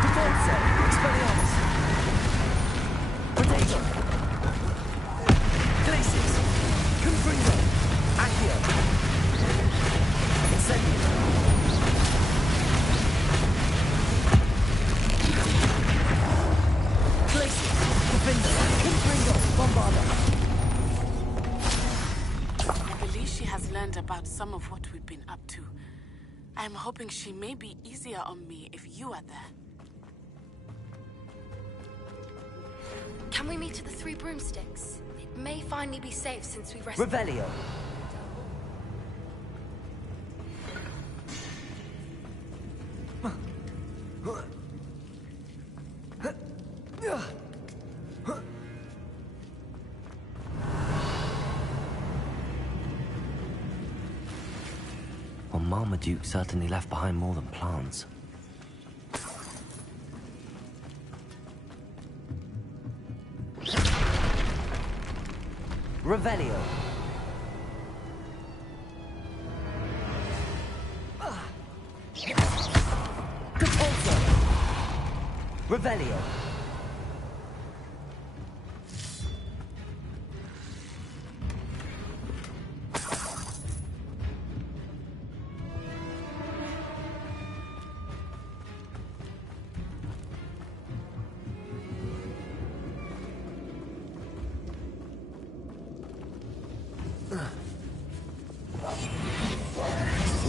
Defense, Expelliarmus. Predator. Glaciers, Confringo, Accio. Incendio. Glaciers, Defendo, Confringo, Bombarda. She has learned about some of what we've been up to. I am hoping she may be easier on me if you are there. Can we meet at the Three Broomsticks? It may finally be safe since we rescued... Revelio. Well, Marmaduke certainly left behind more than plants. Revelio. Depulso. Revelio.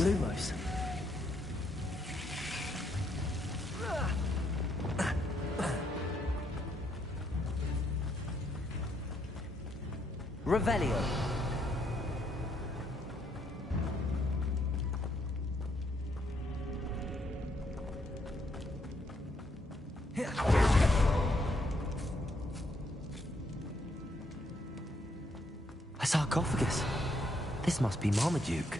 Lumos. Revelio. A sarcophagus. This must be Marmaduke.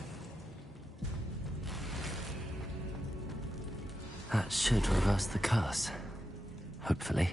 That should reverse the curse. Hopefully.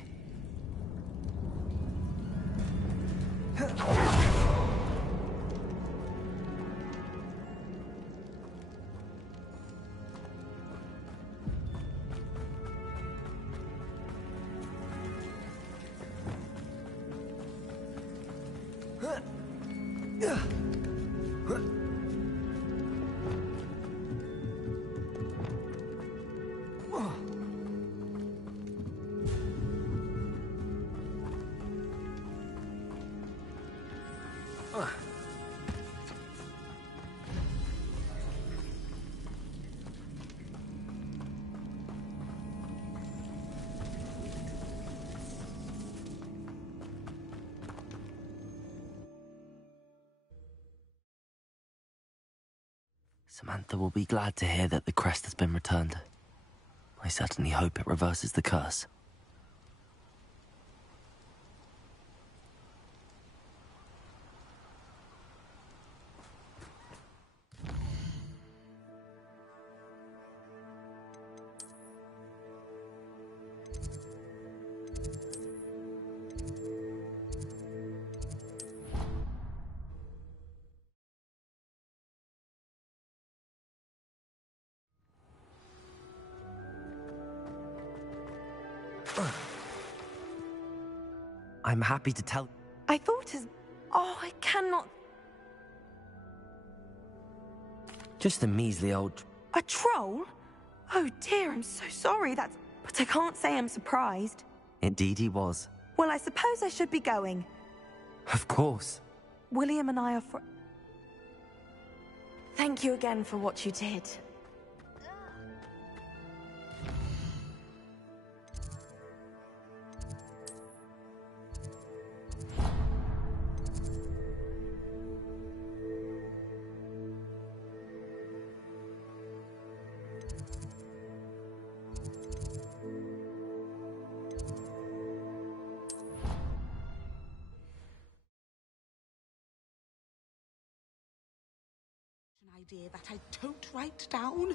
Samantha will be glad to hear that the crest has been returned. I certainly hope it reverses the curse. I'm happy to tell... I thought as... Oh, I cannot... Just a measly old... A troll? Oh dear, I'm so sorry, that's... But I can't say I'm surprised. Indeed he was. Well, I suppose I should be going. Of course. William and I are Thank you again for what you did. Idea that I don't write down.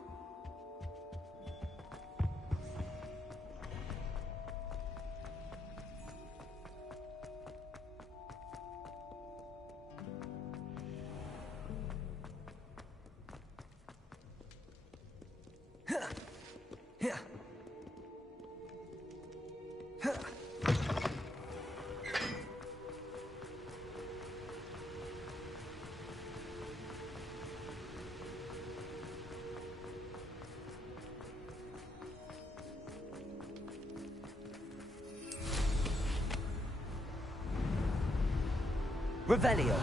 Revelio.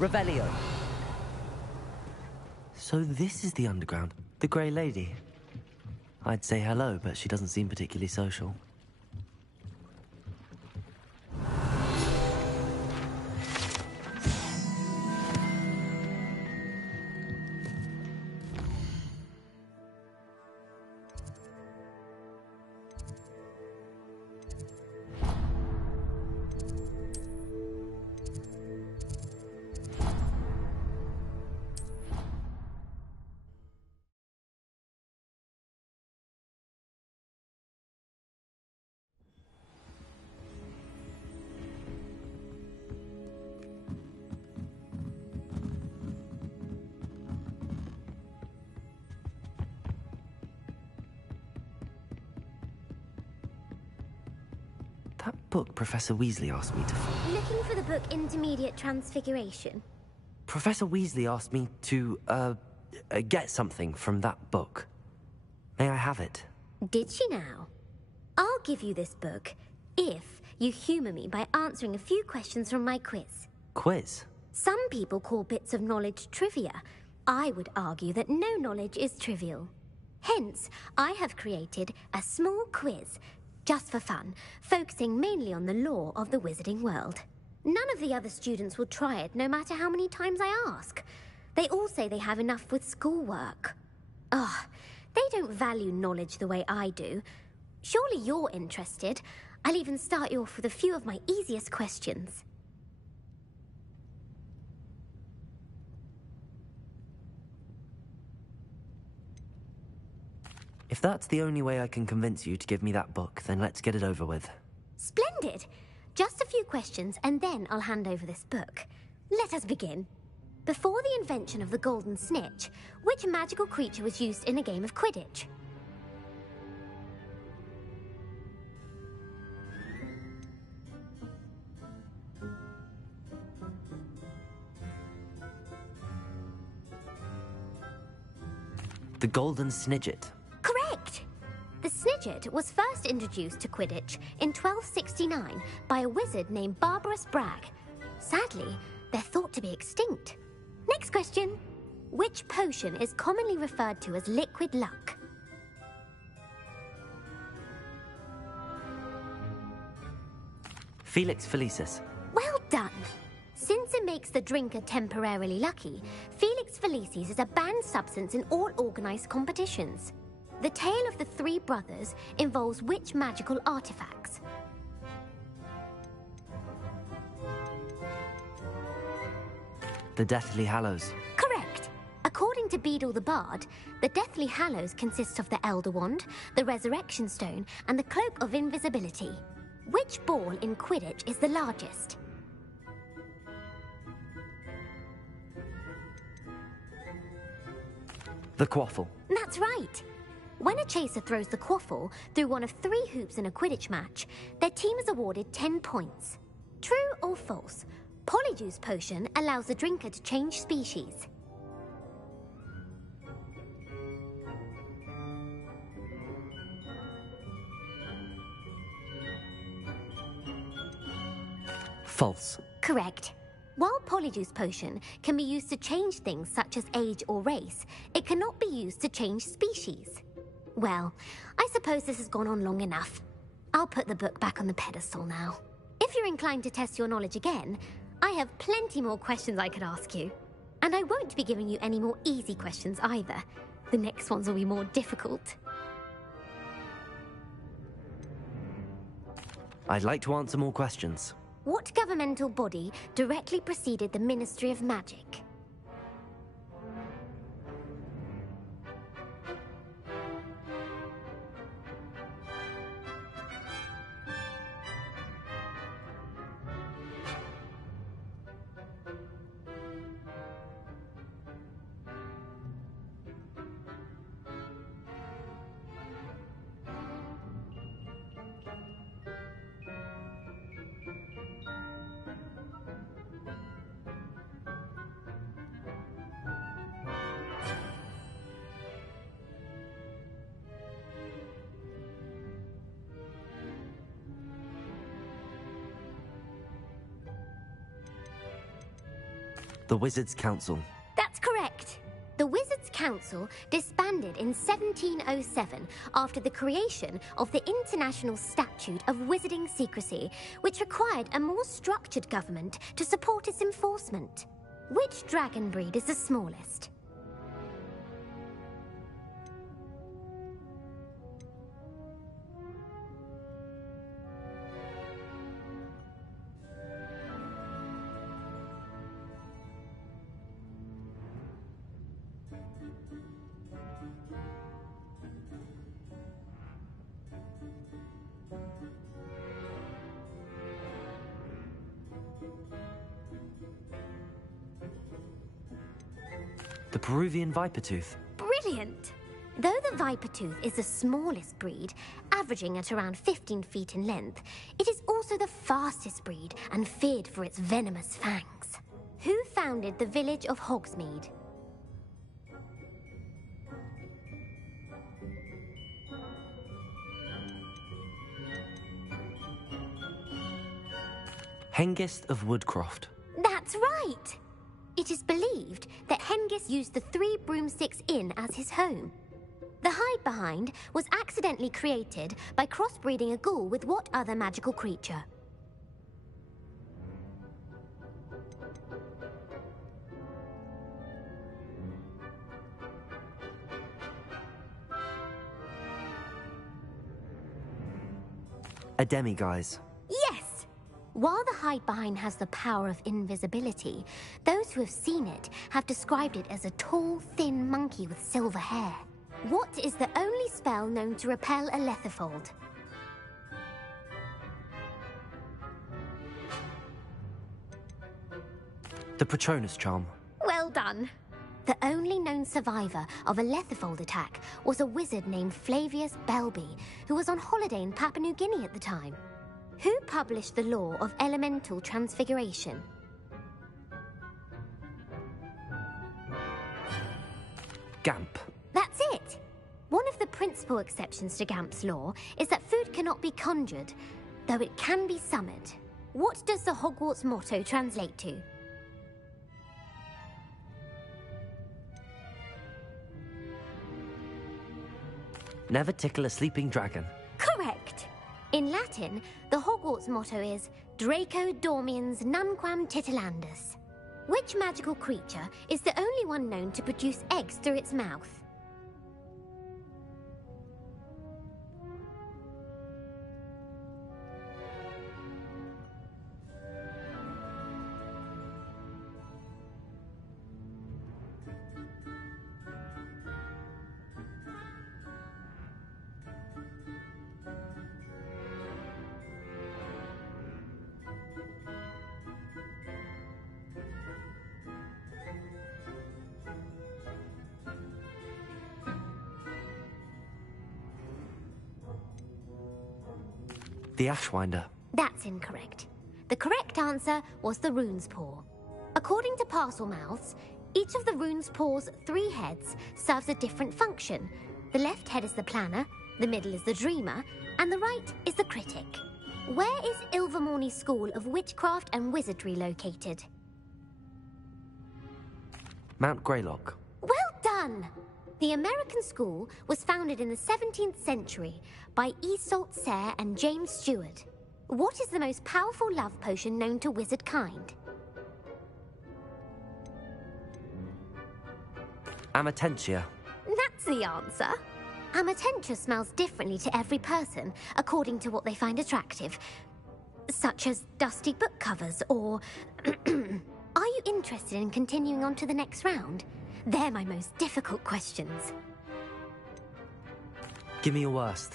Revelio. So this is the underground. The Grey Lady. I'd say hello, but she doesn't seem particularly social. That book Professor Weasley asked me to find. Looking for the book Intermediate Transfiguration? Professor Weasley asked me to, get something from that book. May I have it? Did she now? I'll give you this book if you humour me by answering a few questions from my quiz. Quiz? Some people call bits of knowledge trivia. I would argue that no knowledge is trivial. Hence, I have created a small quiz, just for fun, focusing mainly on the lore of the wizarding world. None of the other students will try it, no matter how many times I ask. They all say they have enough with schoolwork. Ugh, they don't value knowledge the way I do. Surely you're interested. I'll even start you off with a few of my easiest questions. If that's the only way I can convince you to give me that book, then let's get it over with. Splendid! Just a few questions, and then I'll hand over this book. Let us begin. Before the invention of the golden snitch, which magical creature was used in a game of Quidditch? The Golden Snidget. Correct! The Snidget was first introduced to Quidditch in 1269 by a wizard named Barbarous Bragg. Sadly, they're thought to be extinct. Next question. Which potion is commonly referred to as liquid luck? Felix Felicis. Well done! Since it makes the drinker temporarily lucky, Felix Felicis is a banned substance in all organized competitions. The tale of the three brothers involves which magical artifacts? The Deathly Hallows. Correct. According to Beadle the Bard, the Deathly Hallows consists of the Elder Wand, the Resurrection Stone, and the Cloak of Invisibility. Which ball in Quidditch is the largest? The Quaffle. That's right. When a chaser throws the quaffle through one of 3 hoops in a Quidditch match, their team is awarded 10 points. True or false? Polyjuice Potion allows the drinker to change species. False. Correct. While Polyjuice Potion can be used to change things such as age or race, it cannot be used to change species. Well, I suppose this has gone on long enough. I'll put the book back on the pedestal now. If you're inclined to test your knowledge again, I have plenty more questions I could ask you. And I won't be giving you any more easy questions either. The next ones will be more difficult. I'd like to answer more questions. What governmental body directly preceded the Ministry of Magic? The Wizards' Council. That's correct. The Wizards' Council disbanded in 1707 after the creation of the International Statute of Wizarding Secrecy, which required a more structured government to support its enforcement. Which dragon breed is the smallest? The Peruvian Vipertooth. Brilliant! Though the Vipertooth is the smallest breed, averaging at around 15 feet in length, it is also the fastest breed and feared for its venomous fangs. Who founded the village of Hogsmeade? Hengist of Woodcroft. That's right! It is believed that Hengist used the 3 Broomsticks Inn as his home. The hide-behind was accidentally created by crossbreeding a ghoul with what other magical creature? A Demiguise. Yes! While the hide-behind has the power of invisibility, those who have seen it have described it as a tall, thin monkey with silver hair. What is the only spell known to repel a Lethifold? The Patronus Charm. Well done. The only known survivor of a Lethifold attack was a wizard named Flavius Belby, who was on holiday in Papua New Guinea at the time. Who published the law of elemental transfiguration? Gamp. That's it! One of the principal exceptions to Gamp's law is that food cannot be conjured, though it can be summoned. What does the Hogwarts motto translate to? Never tickle a sleeping dragon. Correct. In Latin, the Hogwarts motto is Draco Dormiens Nunquam Titilandus. Which magical creature is the only one known to produce eggs through its mouth? The Ashwinder. That's incorrect. The correct answer was the rune's paw. According to Parselmouths, each of the rune's paw's 3 heads serves a different function. The left head is the planner, the middle is the dreamer, and the right is the critic. Where is Ilvermorny School of Witchcraft and Wizardry located? Mount Greylock. Well done! The American school was founded in the 17th century by Iseult Sayre and James Stewart. What is the most powerful love potion known to wizard kind? Amatentia. That's the answer. Amatentia smells differently to every person, according to what they find attractive. Such as dusty book covers, or... Are you interested in continuing on to the next round? They're my most difficult questions. Give me your worst.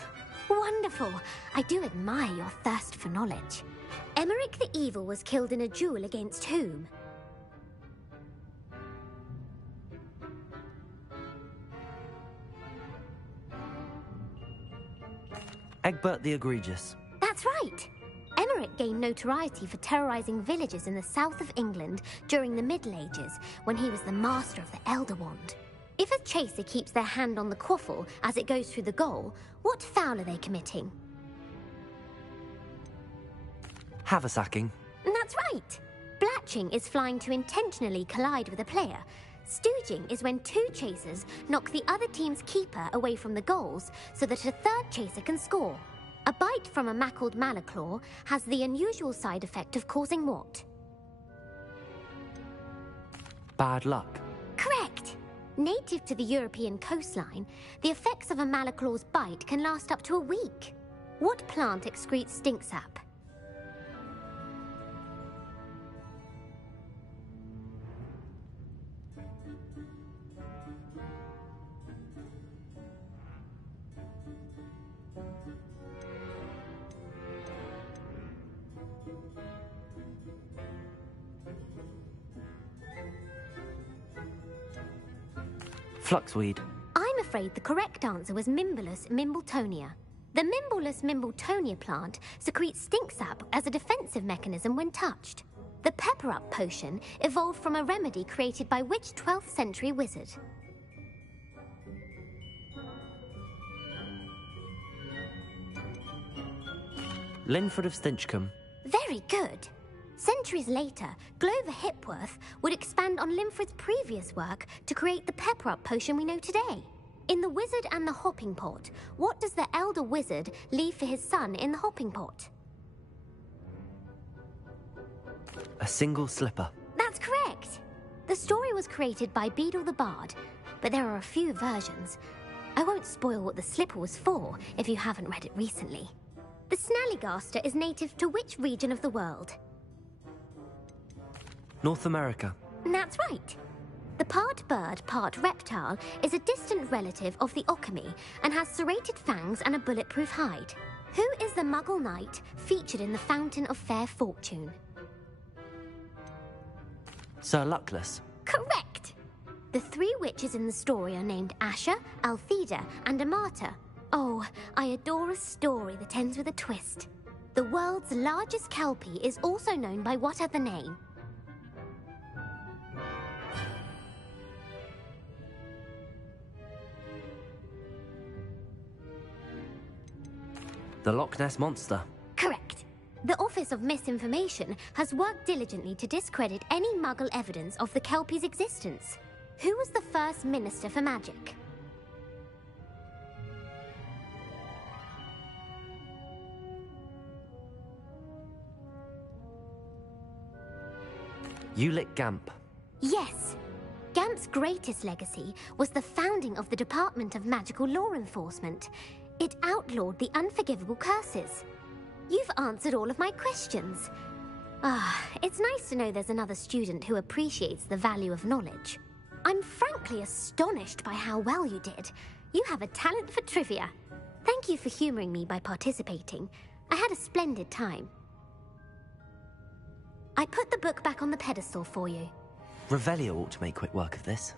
Wonderful. I do admire your thirst for knowledge. Emmerich the Evil was killed in a duel against whom? Egbert the Egregious. That's right. Emmerich gained notoriety for terrorizing villages in the south of England during the Middle Ages, when he was the master of the Elder Wand. If a chaser keeps their hand on the quaffle as it goes through the goal, what foul are they committing? Haversacking. That's right. Blatching is flying to intentionally collide with a player. Stooging is when 2 chasers knock the other team's keeper away from the goals so that a 3rd chaser can score. A bite from a mackled malaclaw has the unusual side effect of causing what? Bad luck. Correct! Native to the European coastline, the effects of a malaclaw's bite can last up to a week. What plant excretes stink sap? Fluxweed. I'm afraid the correct answer was Mimbulus mimbletonia. The Mimbulus mimbletonia plant secretes stink sap as a defensive mechanism when touched. The pepper-up potion evolved from a remedy created by which 12th century wizard? Linford of Stinchcombe. Very good. Centuries later, Glover Hipworth would expand on Linford's previous work to create the pepper-up potion we know today. In The Wizard and the Hopping Pot, what does the elder wizard leave for his son in the hopping pot? A single slipper. That's correct. The story was created by Beadle the Bard, but there are a few versions. I won't spoil what the slipper was for if you haven't read it recently. The Snallygaster is native to which region of the world? North America. That's right. The part bird, part reptile is a distant relative of the Occamy and has serrated fangs and a bulletproof hide. Who is the Muggle knight featured in the Fountain of Fair Fortune? Sir Luckless. Correct! The 3 witches in the story are named Asher, Altheda, and Amata. Oh, I adore a story that ends with a twist. The world's largest kelpie is also known by what other name? The Loch Ness Monster. Correct. The Office of Misinformation has worked diligently to discredit any Muggle evidence of the Kelpie's existence. Who was the first Minister for Magic? You lit Gamp. Yes. Gamp's greatest legacy was the founding of the Department of Magical Law Enforcement. It outlawed the unforgivable curses. You've answered all of my questions. It's nice to know there's another student who appreciates the value of knowledge. I'm frankly astonished by how well you did. You have a talent for trivia. Thank you for humoring me by participating. I had a splendid time. I put the book back on the pedestal for you. Revelio ought to make quick work of this.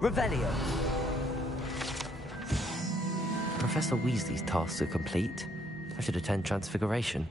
Revelio! Professor Weasley's tasks are complete. I should attend Transfiguration.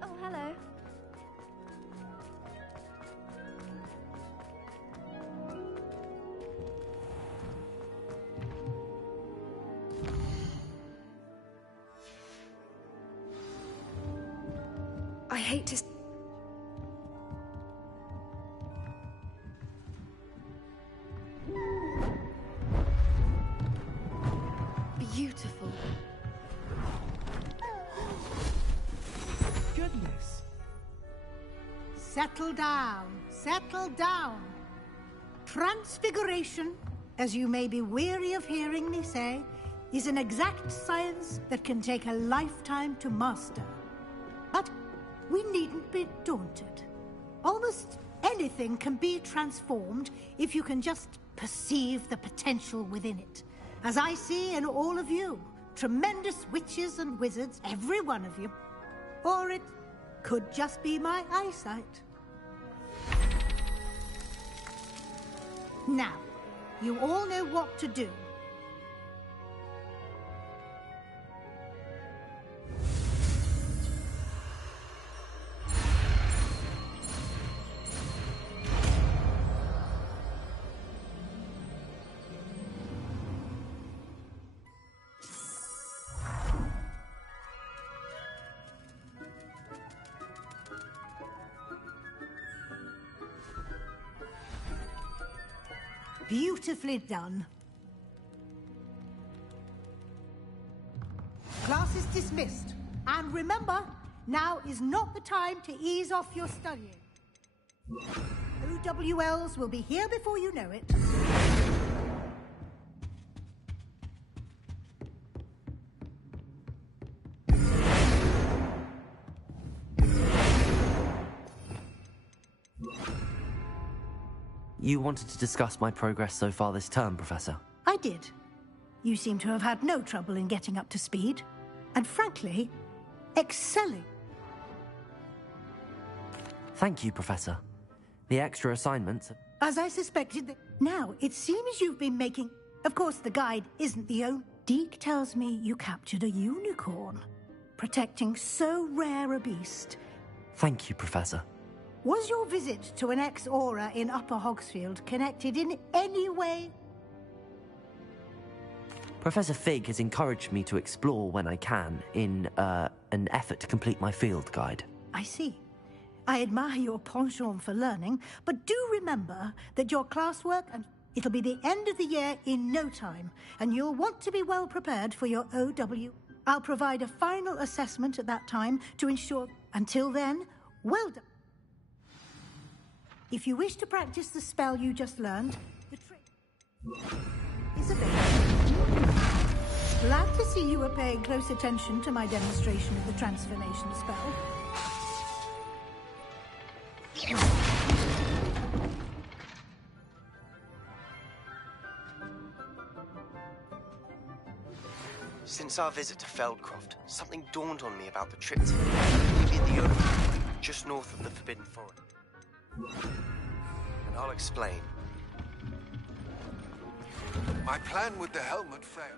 Oh, hello. I hate to... Beautiful. Goodness. Settle down. Settle down. Transfiguration, as you may be weary of hearing me say, is an exact science that can take a lifetime to master. But we needn't be daunted. Almost anything can be transformed if you can just perceive the potential within it. As I see in all of you, tremendous witches and wizards, every one of you. Or it could just be my eyesight. Now, you all know what to do. Beautifully done. Class is dismissed. And remember, now is not the time to ease off your studying. OWLs will be here before you know it. You wanted to discuss my progress so far this term, Professor? I did. You seem to have had no trouble in getting up to speed. And frankly, excelling. Thank you, Professor. The extra assignments... As I suspected, now it seems you've been making... Of course, the guide isn't the only... Deke tells me you captured a unicorn, protecting so rare a beast. Thank you, Professor. Was your visit to an ex-aura in Upper Hogsfield connected in any way? Professor Fig has encouraged me to explore when I can in an effort to complete my field guide. I see. I admire your penchant for learning, but do remember that your classwork, and it'll be the end of the year in no time, and you'll want to be well prepared for your OW. I'll provide a final assessment at that time to ensure... Until then, well done. If you wish to practice the spell you just learned, the trick is available. Glad to see you are paying close attention to my demonstration of the transformation spell. Since our visit to Feldcroft, something dawned on me about the trip to maybe the Oak, just north of the Forbidden Forest. And I'll explain. My plan with the helmet failed.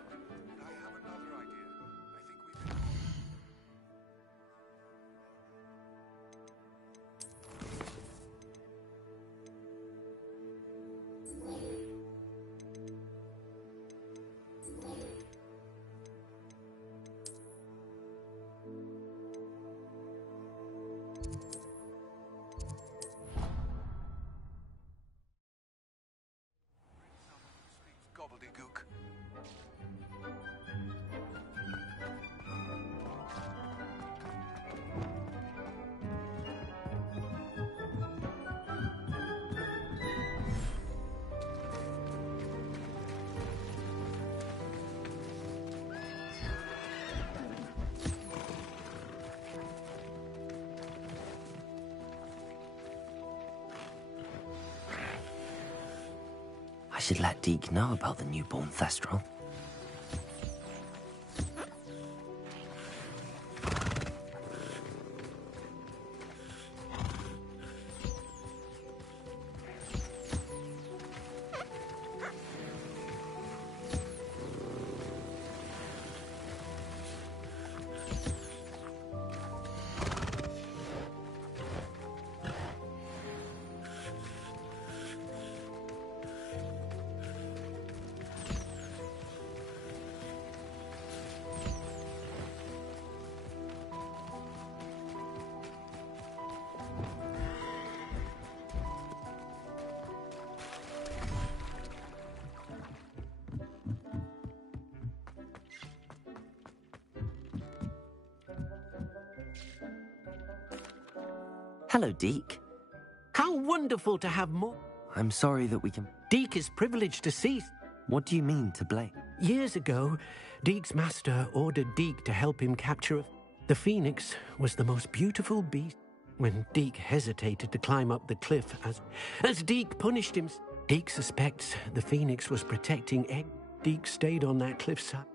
I have another idea. I think we gobbledygook. I should let Deke know about the newborn Thestral. Hello, Deke. How wonderful to have more. I'm sorry that we can... Deke is privileged to see. What do you mean, to blame? Years ago, Deke's master ordered Deke to help him capture the Phoenix was the most beautiful beast. When Deke hesitated to climb up the cliff as Deke punished him, Deke suspects the Phoenix was protecting Egg. Deke stayed on that cliffside.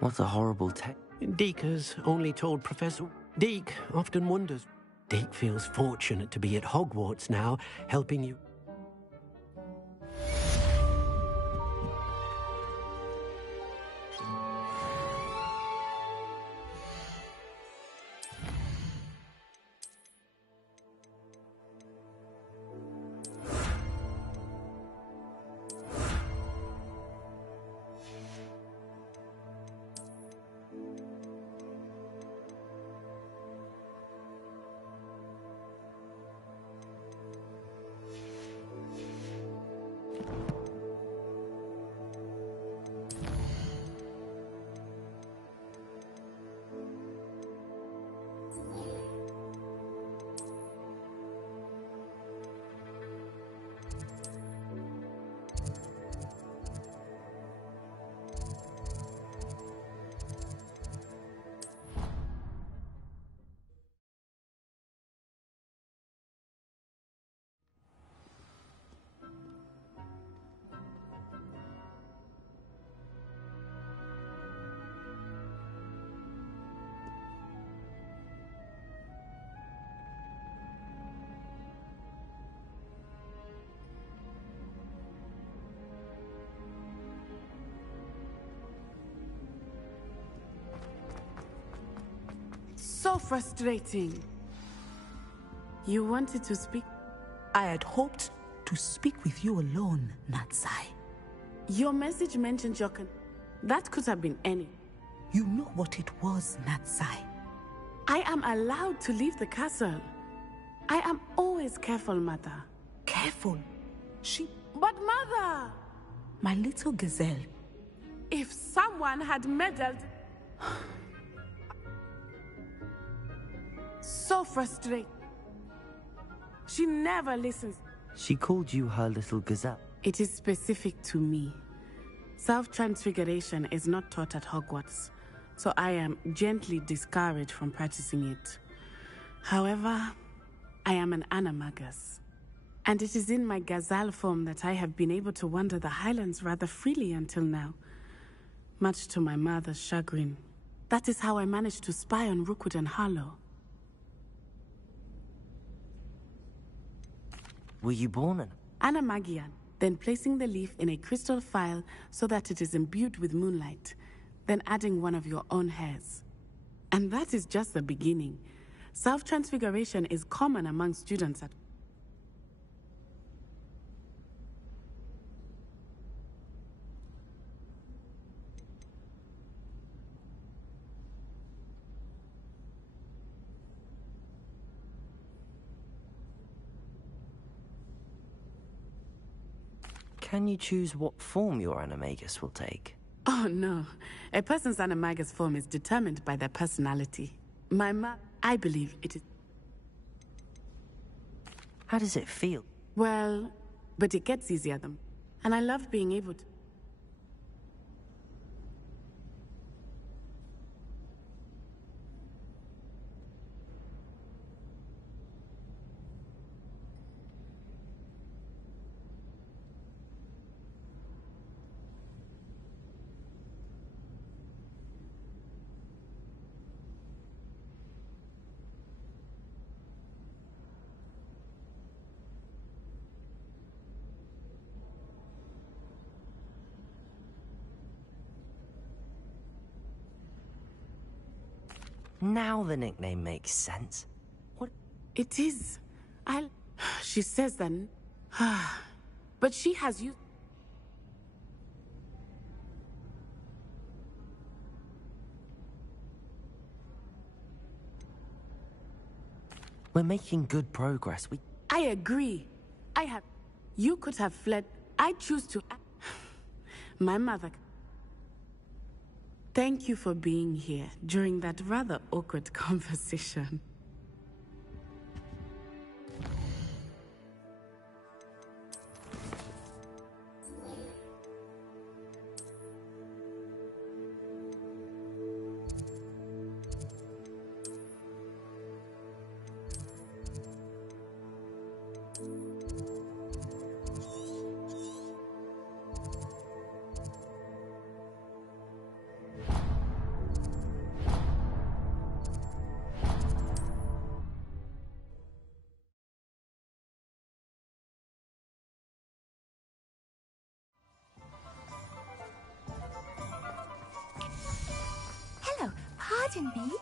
What a horrible tale. Deke has only told Professor... Deke often wonders. Deke feels fortunate to be at Hogwarts now, helping you. So frustrating. You wanted to speak? I had hoped to speak with you alone, Natsai. Your message mentioned your That could have been any. You know what it was, Natsai. I am allowed to leave the castle. I am always careful, Mother. Careful? But Mother! My little gazelle. If someone had meddled... So frustrated. She never listens. She called you her little gazelle. It is specific to me. Self-transfiguration is not taught at Hogwarts, so I am gently discouraged from practicing it. However, I am an animagus, and it is in my gazelle form that I have been able to wander the highlands rather freely until now. much to my mother's chagrin. That is how I managed to spy on Rookwood and Harlow. Were you born an Animagian, then placing the leaf in a crystal phial so that it is imbued with moonlight, then adding one of your own hairs. And that is just the beginning. Self-transfiguration is common among students at... Can you choose what form your animagus will take? Oh, no. A person's animagus form is determined by their personality. I believe it is... How does it feel? Well, but it gets easier then. And I love being able to... Now the nickname makes sense. What? It is. She says that... But she has used... We're making good progress. I agree. You could have fled. I choose to... My mother... Thank you for being here during that rather awkward conversation. Pardon me?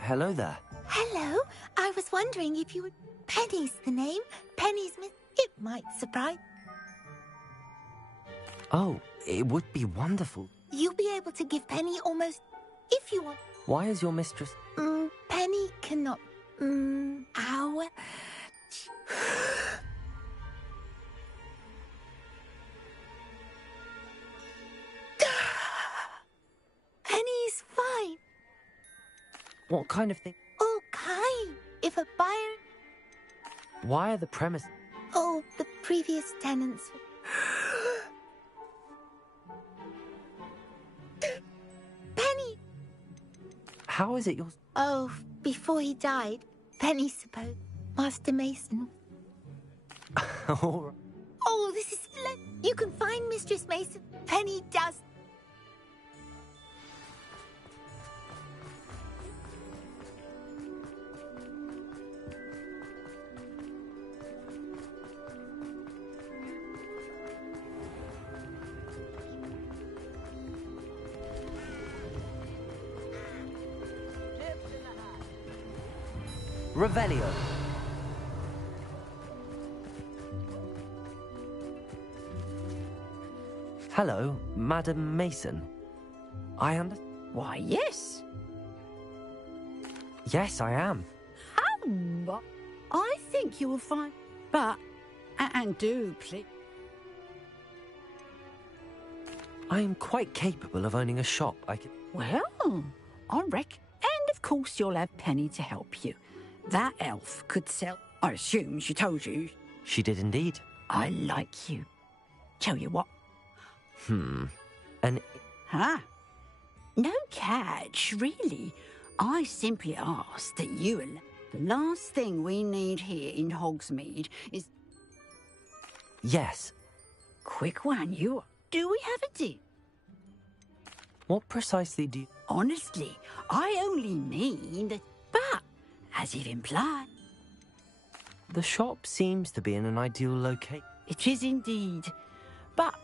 Hello there. Hello. I was wondering if you would... Penny's the name. Penny's miss... It might surprise... Oh, it would be wonderful. You'll be able to give Penny almost... If you want... Why is your mistress... Penny cannot... Ow. Penny's fine. What kind of thing? All kind. If a buyer... Why are the premises... Oh, the previous tenants... Penny! How is it yours? Oh, before he died, Penny supposed... Master Mason... All right. Oh, this is... You can find Mistress Mason. Penny does... Revelio. Hello, Madam Mason. I understand. Why, yes. Yes, I am. I think you will find... But... And do, please... I am quite capable of owning a shop. I can... Well, I reckon. And of course you'll have Penny to help you. That elf could sell... I assume she told you. She did indeed. I like you. Tell you what. And... Huh? No catch, really. I simply ask that you... The last thing we need here in Hogsmeade is... Yes. Quick one, you... Do we have a deal? What precisely do you... Honestly, I only mean that... But, as you've implied... The shop seems to be in an ideal location. It is indeed. But,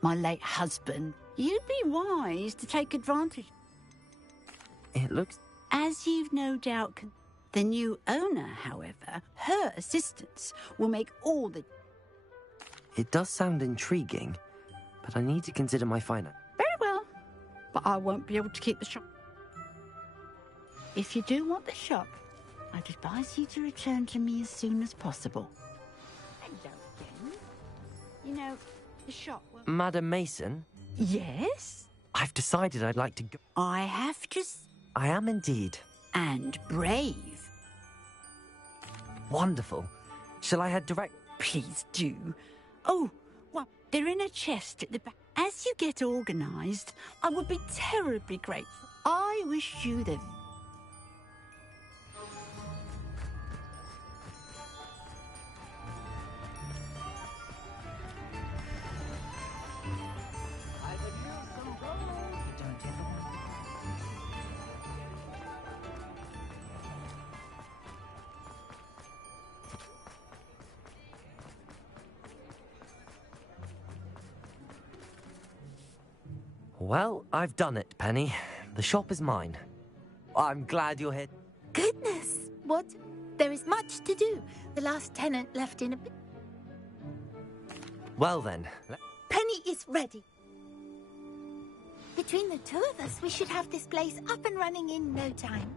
my late husband, you'd be wise to take advantage. It looks... As you've no doubt... The new owner, however, her assistants will make all the... It does sound intriguing, but I need to consider my finance. Very well, but I won't be able to keep the shop. If you do want the shop, I'd advise you to return to me as soon as possible. Hello again. You know, the shop will... Madam Mason? Yes? I've decided I'd like to go... I have to... I am indeed. And brave. Wonderful. Shall I head direct? Please do. Oh, well, they're in a chest at the back. As you get organised, I would be terribly grateful. I wish you the... Well, I've done it, Penny. The shop is mine. I'm glad you're here. Goodness, what? There is much to do. The last tenant left in a bit. Well then. Penny is ready. Between the two of us, we should have this place up and running in no time.